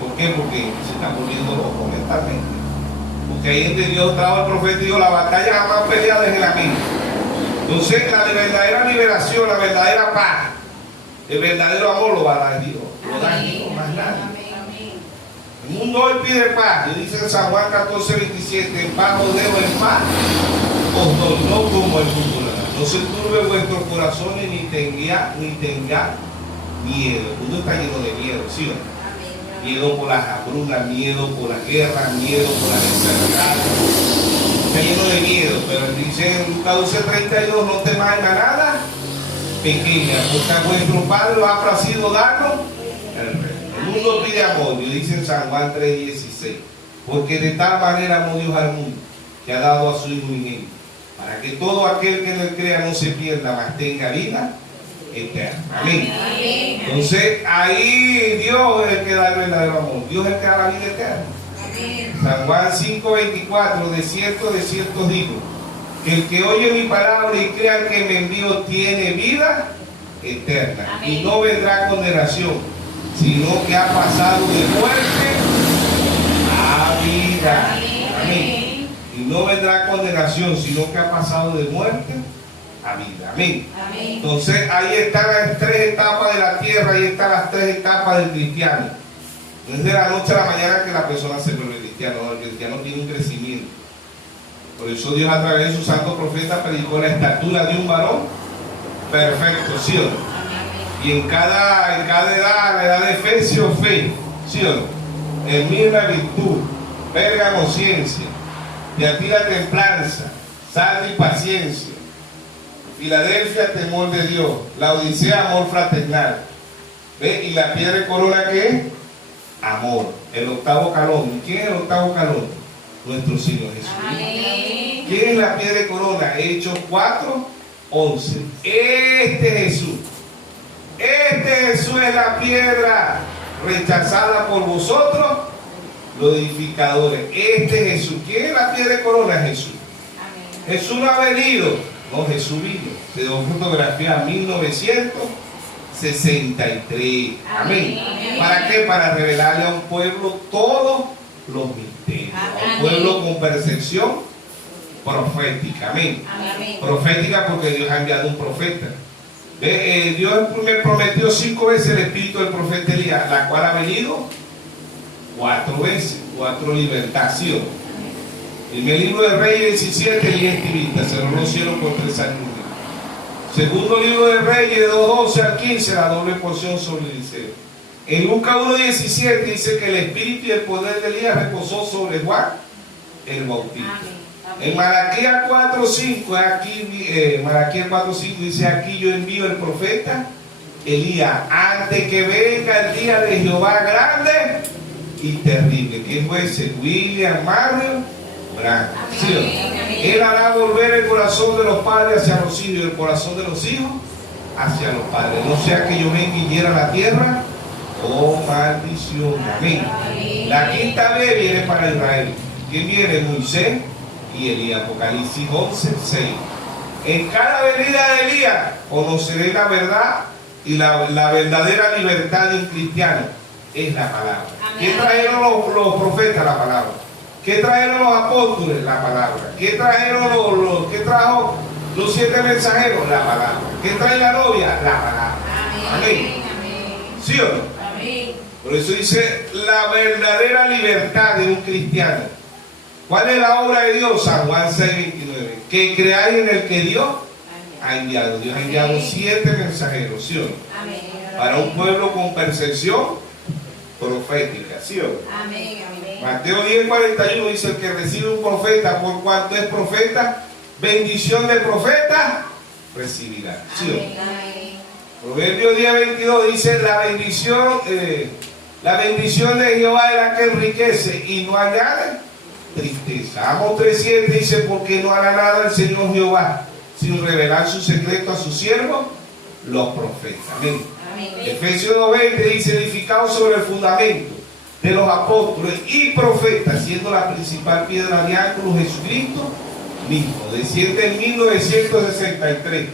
¿Por qué? Porque se están volviendo locos mentalmente. Porque ahí es donde Dios trajo al profeta y dijo: la batalla jamás peleada es en la mente. Entonces la verdadera liberación, la verdadera paz, el verdadero amor lo va a dar Dios. Lo da Dios, más nadie. El mundo hoy pide paz. Y dice en San Juan 14:27: en paz os dejo, en paz os doy, no como el mundo la da. No se turbe vuestros corazones ni tenga miedo. El mundo está lleno de miedo, ¿sí o no? Miedo por las hambrunas, miedo por la guerra, miedo por las enfermedades. Está lleno de miedo, pero dice en Lucas 12:32: no temáis nada pequeña, porque a vuestro Padre os ha placido darnos el reino. El mundo pide amor, y dice en San Juan 3:16: porque de tal manera amó Dios al mundo, que ha dado a su Hijo unigénito, para que todo aquel que en él crea no se pierda, mas tenga vida eterna. Amén. Entonces ahí Dios es el que da el verdadero amor. Dios es el que da la vida eterna. San Juan 5:24: de cierto os digo, que el que oye mi palabra y crea que me envío tiene vida eterna. Amén. Y no vendrá condenación, sino que ha pasado de muerte a vida. Amén. Y no vendrá condenación, sino que ha pasado de muerte a vida. Amén. Amén. Entonces ahí están las 3 etapas de la tierra, ahí están las 3 etapas del cristiano. No es de la noche a la mañana que la persona se vuelve cristiano, no, el cristiano tiene un crecimiento. Por eso Dios a través de su santo profeta predicó la estatura de un varón perfecto, ¿sí o no? Y en cada edad, la edad de Efesios, fe, ¿sí o no? En Mirna, virtud, Pérgamo, ciencia, Tiatira, templanza, Sardis, paciencia, Filadelfia, temor de Dios, la Odisea, amor fraternal. ¿Ve? Y la piedra de corona, ¿qué es? Amor. El octavo calón. ¿Quién es el octavo calón? Nuestro Señor Jesús. Amén. ¿Quién es la piedra de corona? Hechos 4:11. Este Jesús es la piedra rechazada por vosotros, los edificadores. Este Jesús. ¿Quién es la piedra de corona? Jesús. Amén. Jesús no ha venido. No, Jesús vino. Se dio fotografía en 1963. Amén. Amén. ¿Para qué? Para revelarle a un pueblo todos los misterios. A un pueblo con percepción profética. Amén. Amén. Profética porque Dios ha enviado un profeta. Dios me prometió 5 veces el espíritu del profeta Elías, la cual ha venido 4 veces. 4 libertaciones. En el libro de Reyes 17, Elías escribista, cerró los cielos con 3 años. Segundo libro de Reyes 2:12 al 15, la doble porción sobre Eliseo. En Lucas 1:17 dice que el espíritu y el poder de Elías reposó sobre Juan el Bautista. En Malaquías 4:5, Malaquías 4:5 dice: aquí yo envío el profeta Elías antes que venga el día de Jehová grande y terrible. ¿Quién fue ese? William Mario Branham. ¿Sí? Él hará volver el corazón de los padres hacia los hijos y el corazón de los hijos hacia los padres. No sea que yo venga y hiera la tierra o maldición. Amén. La quinta vez viene para Israel. ¿Quién viene? Moisés y Elías. Apocalipsis 11:6. En cada venida de Elías conoceréis la verdad y la verdadera libertad de un cristiano es la palabra. ¿Qué trajeron los profetas? La palabra. ¿Qué trajeron los apóstoles? La palabra. ¿Qué trajeron qué trajo los 7 mensajeros? La palabra. ¿Qué trae la novia? La palabra. Amén. ¿Sí o no? Amén. Por eso dice la verdadera libertad de un cristiano. ¿Cuál es la obra de Dios? San Juan 6:29. Que creáis en el que Dios ha enviado. Dios ha enviado 7 mensajeros, ¿sí o no? Amén. Para un pueblo con percepción profética, ¿sí o no? Amén. Amén. Mateo 10:41 dice: el que recibe un profeta por cuanto es profeta, bendición del profeta recibirá, ¿sí o no? Amén. Proverbios 10:22 dice: la bendición de Jehová es la que enriquece y no añade tristeza. Amos 3:7 dice: porque no hará nada el Señor Jehová sin revelar su secreto a sus siervos, los profetas. Amén. Amén. Efesios 2:20 dice: edificado sobre el fundamento de los apóstoles y profetas, siendo la principal piedra de ángulo Jesucristo mismo. Desciende en 1963.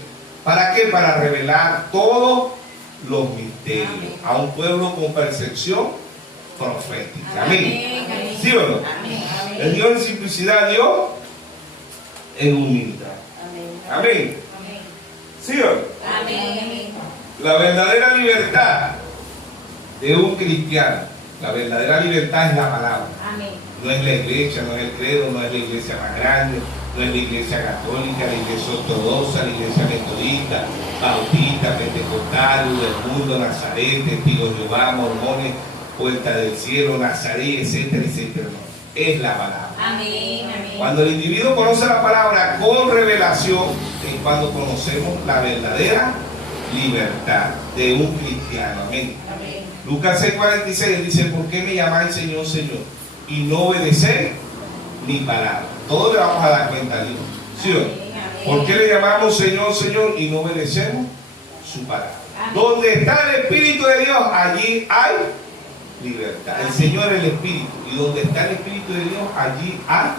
¿Para qué? Para revelar todos los misterios a un pueblo con percepción profética. Amén. ¿Sí o no? Amén. El Dios en simplicidad, Dios en humildad. Amén. ¿Sí o no? Amén. La verdadera libertad de un cristiano, la verdadera libertad es la palabra. Amén. No es la iglesia, no es el credo, no es la iglesia más grande, no es la iglesia católica, la iglesia ortodoxa, la iglesia metodista, bautista, pentecostal, del mundo, Nazaret, testigos de Jehová, mormones, puerta del cielo, Nazaret, etcétera, etcétera. No, es la palabra. Amén. Amén. Cuando el individuo conoce la palabra con revelación, es cuando conocemos la verdadera libertad de un cristiano. Amén. Amén. Lucas 6:46 dice: ¿por qué me llamáis Señor, Señor? Y no obedecéis mi palabra. Todos le vamos a dar cuenta a Dios, ¿sí o no? ¿Por qué le llamamos Señor, Señor y no obedecemos su palabra? Donde está el Espíritu de Dios, allí hay libertad. El Señor es el Espíritu, y donde está el Espíritu de Dios, allí hay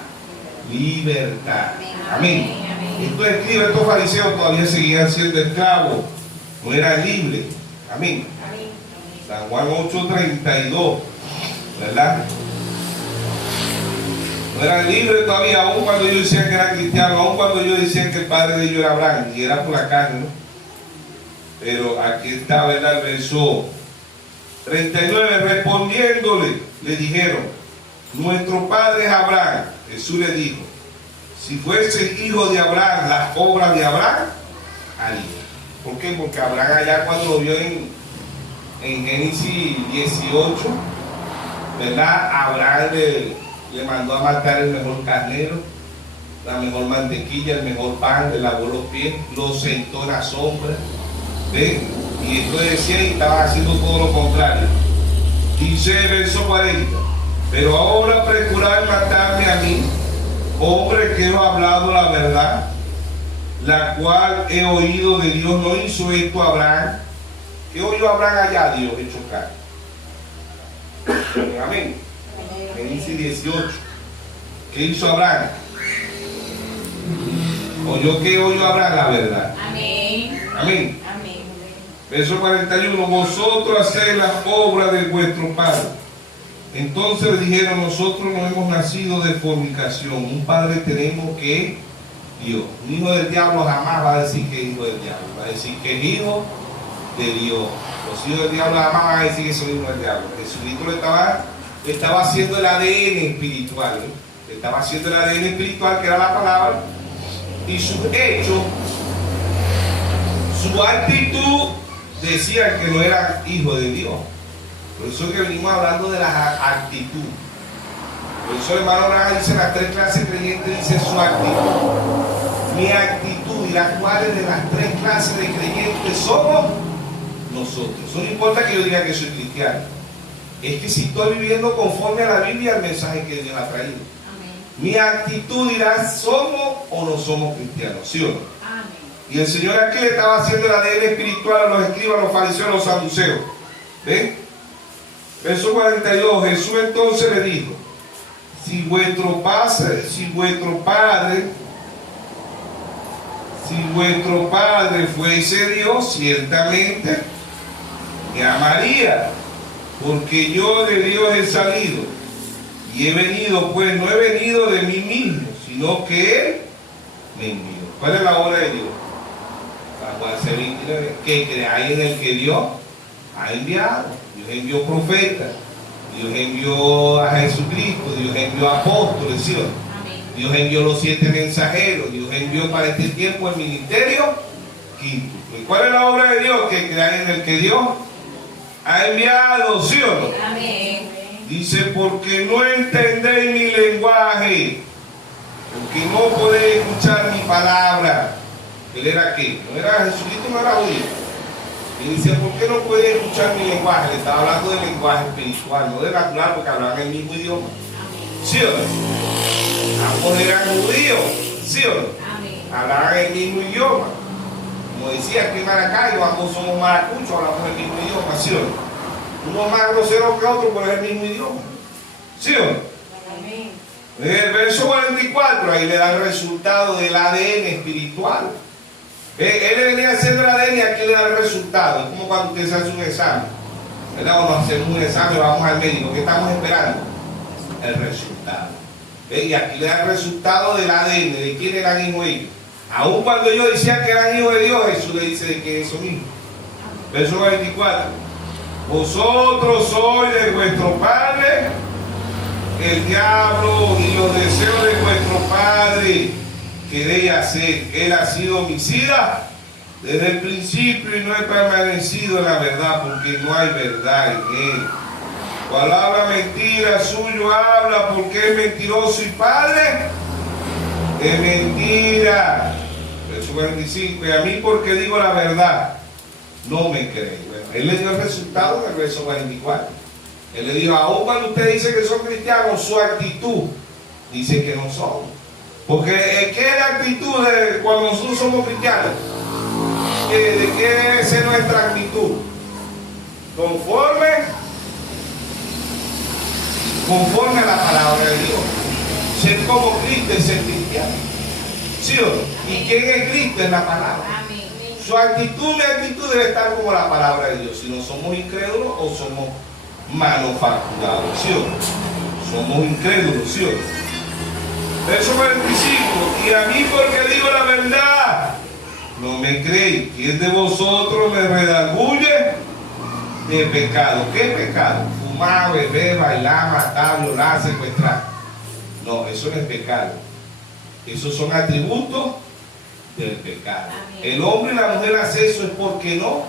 libertad. Amén. Estos escribas, estos fariseos todavía seguían siendo esclavos, no eran libres. Amén. San Juan 8:32, ¿verdad? No eran libres todavía, aún cuando ellos decían que eran cristianos, aún cuando ellos decían que el padre de ellos era Abraham, y era por la carne, ¿no? Pero aquí está, ¿verdad? El verso 39, respondiéndole, le dijeron: nuestro padre es Abraham. Jesús le dijo: si fuese hijo de Abraham, las obras de Abraham haría. ¿Por qué? Porque Abraham allá cuando lo vio en Génesis 18, ¿verdad? Abraham le mandó a matar el mejor carnero, la mejor mantequilla, el mejor pan, le lavó los pies, lo sentó en la sombra. ¿Ven? Y esto decía, y estaba haciendo todo lo contrario. Dice el verso 40: pero ahora procuráis matarme a mí, hombre que he hablado la verdad, la cual he oído de Dios. ¿No hizo esto Abraham? ¿Qué oyó Abraham allá? Dios hecho carne. Amén. Génesis 18. ¿Qué hizo Abraham? ¿Qué oyó Abraham? La verdad. Amén. Amén. Amén. Verso 41: vosotros hacéis las obras de vuestro padre. Entonces le dijeron: nosotros no hemos nacido de fornicación, un padre tenemos que es Dios. Un hijo del diablo jamás va a decir que es hijo del diablo, va a decir que es hijo de Dios. Los hijos del diablo jamás van a decir que son hijos del diablo. Jesucristo le estaba haciendo el ADN espiritual, ¿eh? Le estaba haciendo el ADN espiritual, que era la palabra, y sus hechos, su actitud decía que no era hijo de Dios. Por eso es que venimos hablando de la actitud. Por eso el hermano Abraham dice: las 3 clases creyentes, dice su actitud. Mi actitud y las cuales de las 3 clases de creyentes somos nosotros. Eso no importa que yo diga que soy cristiano. Es que si estoy viviendo conforme a la Biblia, el mensaje que Dios ha traído. Amén. Mi actitud dirá: ¿somos o no somos cristianos? ¿Sí o no? Amén. Y el Señor aquí le estaba haciendo el ADN espiritual a los escribas, a los fariseos, a los saduceos. ¿Ven? Verso 42, Jesús entonces le dijo, si vuestro padre fuese Dios, ciertamente me amaría, porque yo de Dios he salido, y he venido, pues no he venido de mí mismo, sino que Él me envió. ¿Cuál es la obra de Dios? Que creáis en el que Dios ha enviado. Dios envió profetas, Dios envió a Jesucristo, Dios envió apóstoles, ¿sí? Dios envió los 7 mensajeros, Dios envió para este tiempo el ministerio quíntuple. ¿Cuál es la obra de Dios? Que creáis en el que Dios ha enviado, ¿sí o no? Amén. Dice, porque no entendéis mi lenguaje, porque no podéis escuchar mi palabra. ¿Él era qué? No era Jesucristo, no era judío. Y dice, ¿por qué no podéis escuchar mi lenguaje? Le estaba hablando del lenguaje espiritual, no del natural, porque hablaban el mismo idioma. ¿Sí o no? Ambos eran judíos, ¿sí o no? Amén. Hablaban el mismo idioma. Como decía aquí en Maracaibo, ambos somos maracuchos, hablamos el mismo idioma, ¿sí o no? Uno más grosero que otro, pero es el mismo idioma. ¿Sí o no? Amén. En el verso 44, ahí le da el resultado del ADN espiritual. Él le venía haciendo el ADN y aquí le da el resultado. Es como cuando usted se hace un examen, ¿verdad? Cuando hacemos un examen, vamos al médico. ¿Qué estamos esperando? El resultado. Y aquí le da el resultado del ADN, de quién eran hijos ellos. Aún cuando ellos decían que eran hijos de Dios, Jesús le dice de quiénes son hijos. Verso 44. Vosotros sois de vuestro padre el diablo, y los deseos de vuestro padre queréis hacer. Él ha sido homicida desde el principio y no he permanecido en la verdad, porque no hay verdad en él. Cual habla mentira, suyo habla, porque es mentiroso y padre de mentira. Verso 45. Y a mí, porque digo la verdad, no me creéis. Bueno, él le dio el resultado en el verso 44. Él le dijo, aún cuando usted dice que son cristianos, su actitud dice que no son. Porque ¿qué es la actitud de cuando nosotros somos cristianos? ¿De qué es nuestra actitud? Conforme a la palabra de Dios. Ser como Cristo es ser cristiano. ¿Sí o no? ¿Y quién es Cristo? Es la palabra. Amén. Su actitud, mi actitud debe estar como la palabra de Dios. Si no somos incrédulos o somos manufacturados, ¿sí o no? Somos incrédulos, ¿sí o no? Verso 45. Y a mí, porque digo la verdad, no me creéis. ¿Quién de vosotros me redarguye de pecado? ¿Qué pecado? Fumar, beber, bailar, matar, violar, secuestrar. No, eso no es pecado. Esos son atributos del pecado. Amén. El hombre y la mujer hace eso es porque no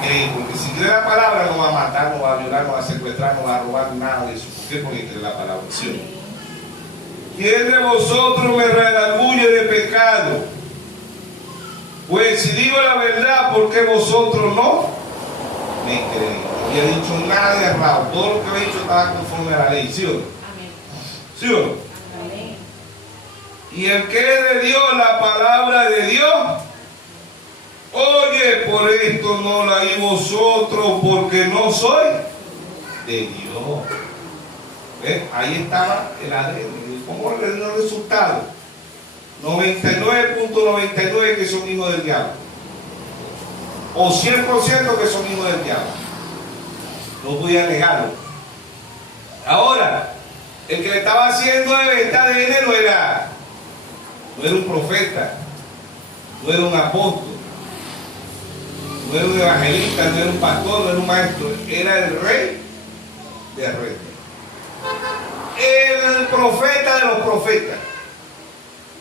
cree, porque si cree la palabra no va a matar, no va a violar, no va a secuestrar, no va a robar nada de eso. ¿Por qué? Porque cree la palabra. ¿Sí o no? ¿Quién de vosotros me redarguye de pecado? Pues si digo la verdad, ¿por qué vosotros no me creéis? No había dicho nada de errado. Todo lo que había dicho estaba conforme a la ley. ¿Sí o no? Amén. ¿Sí o no? Amén. Y el que es de Dios, la palabra de Dios, oye, por esto no la oí vosotros, porque no soy de Dios. ¿Ves? Ahí estaba el ADN. ¿Cómo le dio el resultado? 99.99 que son hijos del diablo. O 100% que son hijos del diablo. No podía negarlo. Ahora, el que le estaba haciendo este ADN no era un profeta, no era un apóstol, no era un evangelista, no era un pastor, no era un maestro, era el rey de reyes. El profeta de los profetas.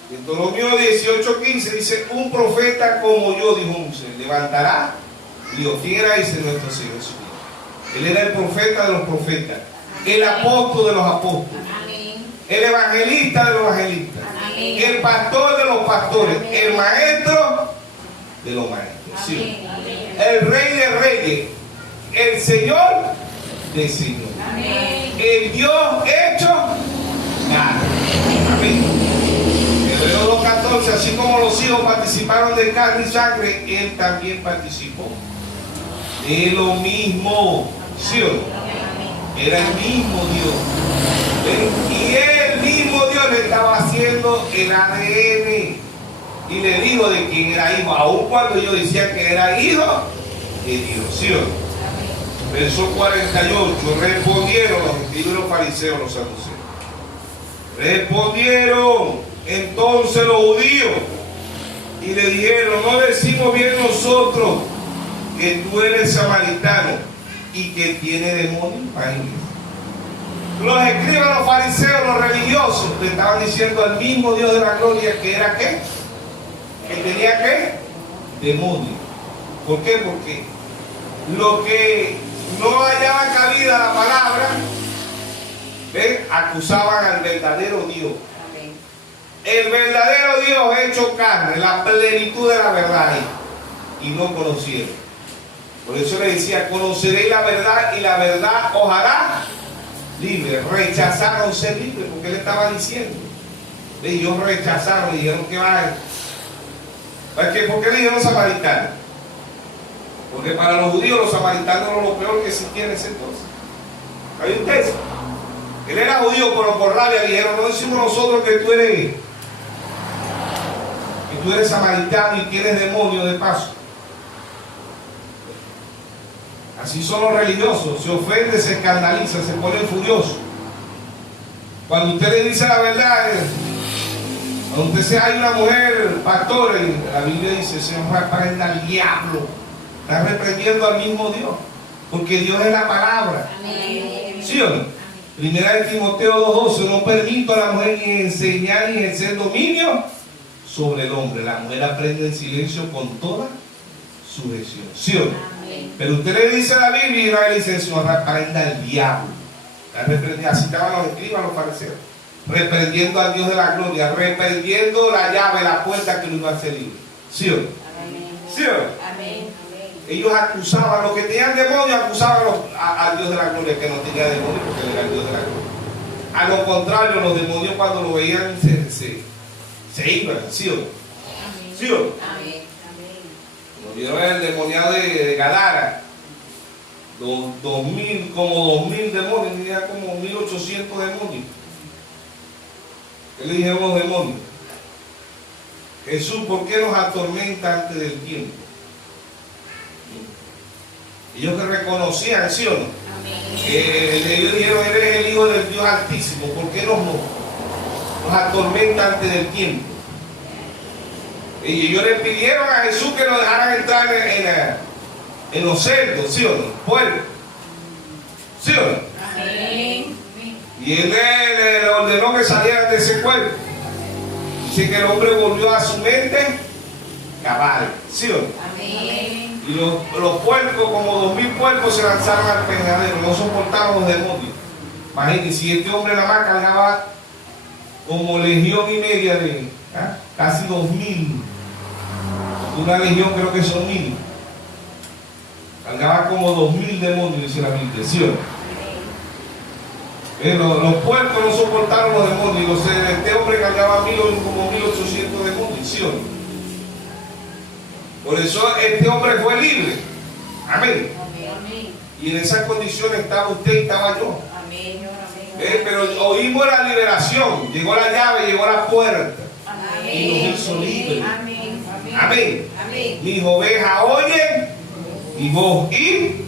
Deuteronomio 18:15 dice, un profeta como yo, dijo Moisés, levantará y obtiera, dice nuestro Señor Jesucristo. Él era el profeta de los profetas, el apóstol de los apóstoles, Amén. el evangelista de los evangelistas, Amén. el pastor de los pastores, Amén. el maestro de los maestros, ¿sí? Amén. El rey de reyes, el Señor de señores. Amén. El Dios hecho nada. Amén. Hebreos 2:14, así como los hijos participaron de carne y sangre, él también participó de lo mismo. ¿Sí o no? Era el mismo Dios. Y el mismo Dios le estaba haciendo el ADN. Y le dijo de quién era hijo, aun cuando ellos decían que era hijo de Dios. ¿Sí o no? Verso 48. Respondieron los escribas y los fariseos, los saduceos. Respondieron entonces los judíos y le dijeron: no decimos bien nosotros que tú eres samaritano y que tiene demonios. Los escribas, los fariseos, los religiosos le estaban diciendo al mismo Dios de la gloria que era ¿qué? Que tenía ¿qué? Demonio. ¿Por qué? Porque lo que no hallaba cabida a la palabra, ¿ven? Acusaban al verdadero Dios. Amén. El verdadero Dios hecho carne, la plenitud de la verdad, y no conocieron. Por eso le decía: conoceréis la verdad y la verdad os hará libre. Rechazaron ser libres, porque él estaba diciendo. Ellos rechazaron, dijeron que vayan. ¿Por qué dijeron samaritanos? Porque para los judíos los samaritanos eran lo peor que existía en ese entonces. ¿Hay ustedes? Él era judío, pero por rabia dijeron: no decimos nosotros que tú eres samaritano y tienes demonio de paso. Así son los religiosos, se ofenden, se escandalizan, se ponen furiosos. Cuando usted le dice la verdad, cuando usted sea hay una mujer pastora, y la Biblia dice: se reprenda al diablo. Está reprendiendo al mismo Dios, porque Dios es la palabra. Amén. ¿Sí o no? Primera de Timoteo 2:12: no permito a la mujer ni enseñar ni ejercer dominio sobre el hombre. La mujer aprende en silencio con toda sujeción. ¿Sí o no? Pero usted le dice a la Biblia, y Israel dice: eso reprenda al diablo. Así estaban los escribas, los fariseos, reprendiendo al Dios de la gloria, reprendiendo la llave, la puerta que lo iba a hacer libre. ¿Sí o no? ¿Sí o no? Amén. Ellos acusaban, los que tenían demonios acusaban al Dios de la gloria, que no tenía demonios, porque él era el Dios de la gloria. A lo contrario, los demonios cuando lo veían se iban. ¿Sí o no? ¿Sí o no? Amén. Nos vieron el demoniado de Gadara, como 2000 demonios, tenía como 1800 demonios. ¿Qué le dijeron los demonios? Jesús, ¿por qué nos atormenta antes del tiempo? Ellos que reconocían, ¿sí o no? Ellos dijeron: eres el Hijo del Dios Altísimo, ¿por qué nos atormenta antes del tiempo? Y ellos le pidieron a Jesús que lo dejaran entrar en los cerdos, ¿sí o no? Pueblo. ¿Sí o no? Amén. Y él le ordenó que salieran de ese cuerpo. Dice que el hombre volvió a su mente cabal. ¿Sí o no? Amén. Y los puercos, como 2000 puercos, se lanzaron al peñadero. No soportaron los demonios. Imagínense, si este hombre nada más cargaba como legión y media de casi 2000. Una legión creo que son 1000. Cargaba como 2000 demonios, dice la Biblia. ¿Sí o no? Los puercos no soportaron los demonios. Este hombre cargaba como 1800 demonios. ¿Sí o no? Por eso este hombre fue libre. Amén. Y en esas condiciones estaba usted y estaba yo. Pero oímos la liberación. Llegó la llave, llegó la puerta. Y nos hizo libres. Amén. Mis ovejas oyen mi voz y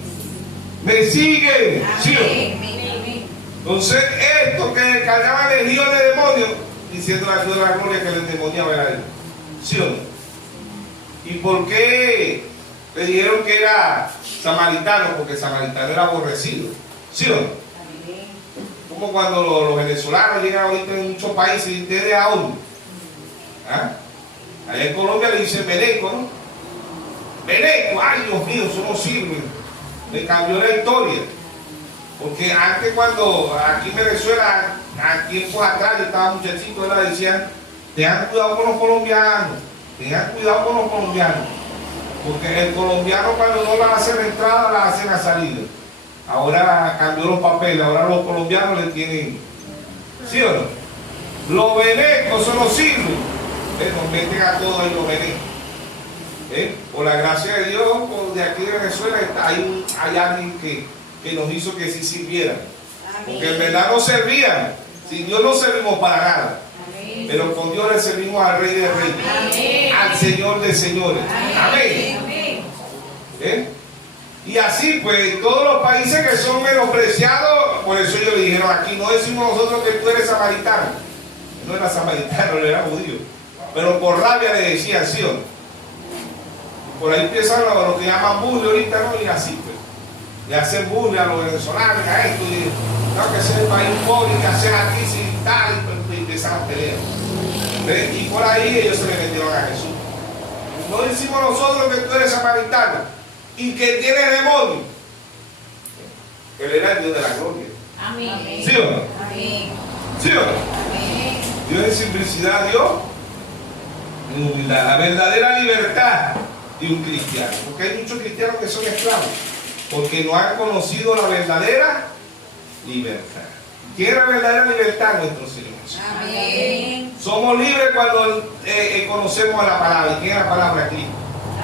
me siguen. ¿Sí o no? Entonces, esto que cargaba legiones de demonios, diciendo la Dios de la gloria que le endemoniaba era él. ¿Sí o no? ¿Y por qué le dijeron que era samaritano? Porque samaritano era aborrecido. ¿Sí o no? Como cuando los venezolanos llegan ahorita en muchos países y ustedes a uno. Allá en Colombia le dicen veneco, ¿no? Veneco, ay Dios mío, eso no sirve. Me cambió la historia. Porque antes, cuando aquí en Venezuela, a tiempos atrás, yo estaba muchachito, él decían: tengan cuidado con los colombianos, tengan cuidado con los colombianos. Porque el colombiano, cuando no la hace la entrada, la hace la salida. Ahora cambió los papeles, ahora los colombianos le tienen. ¿Sí o no? Los venecos, eso no sirve. Nos meten a todos ahí los venecos. Por la gracia de Dios, de aquí de Venezuela, hay alguien que nos hizo que sí sirviera. Porque en verdad no servían. Sin Dios no servimos para nada. Amén. Pero con Dios le servimos al Rey de Reyes, Amén. al Señor de Señores. Amén. Amén. ¿Eh? Y así pues, todos los países que son menospreciados, por eso ellos le dijeron aquí, no decimos nosotros que tú eres samaritano. Él no era samaritano, él era judío. Pero por rabia le decían, sí o no. Por ahí empiezan lo que llaman bullying ahorita, ¿no? Y así pues. Y hacen bullying a los venezolanos, a esto, y no, que sea el país pobre, que hacer aquí sin tal, y empezaron a pelear. ¿Ves? Y por ahí ellos se le metieron a Jesús. No decimos nosotros que tú eres samaritano y que tienes demonio. Él era el Dios de la gloria. Amén. ¿Sí o no? Amén. ¿Sí o no? Amén. Dios en simplicidad, Dios en humildad. La verdadera libertad de un cristiano. Porque hay muchos cristianos que son esclavos. Porque no han conocido la verdadera libertad. ¿Qué es la verdadera libertad, nuestro Señor Jesús? Amén. Somos libres cuando conocemos la palabra. ¿Y qué es la palabra aquí?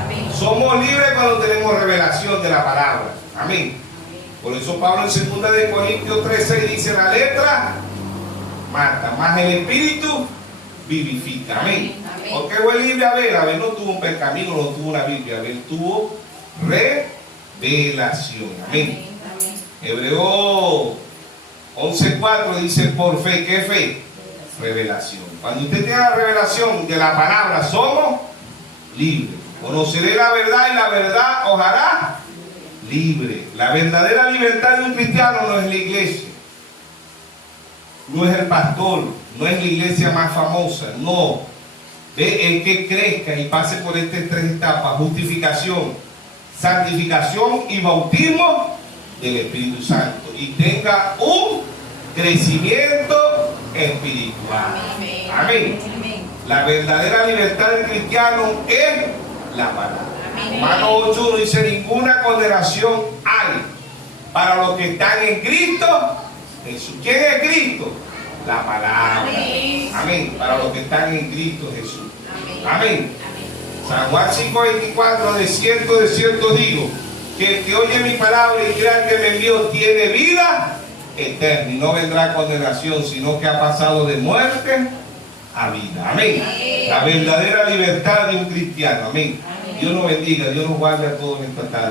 Amén. Somos libres cuando tenemos revelación de la palabra. Amén. Por eso Pablo en 2 de Corintios 3:6 dice: la letra mata, más el espíritu vivifica. Amén. Amén. Porque fue libre Abel. Abel no tuvo un pergamino, no tuvo una Biblia. Abel tuvo revelación. Amén. Amén. Hebreo 11:4 dice: por fe. ¿Qué fe? Revelación. Cuando usted tiene la revelación de la palabra, somos libres. Conoceré la verdad y la verdad os hará libre. La verdadera libertad de un cristiano no es la iglesia, no es el pastor, no es la iglesia más famosa, no. Es el que crezca y pase por estas 3 etapas: justificación, santificación y bautismo del Espíritu Santo, y tenga un crecimiento espiritual. Amén. Amén. Amén. La verdadera libertad del cristiano es la palabra. Amén. Romanos 8:1 dice: ninguna condenación hay para los que están en Cristo Jesús. ¿Quién es Cristo? La palabra. Amén. Amén. Para los que están en Cristo Jesús. Amén. Amén. San Juan 5:24: de cierto digo, que el que oye mi palabra y crea que me envió tiene vida eterna y no vendrá condenación, sino que ha pasado de muerte a vida. Amén. La verdadera libertad de un cristiano. Amén. Dios nos bendiga, Dios nos guarde a todos en esta tarde.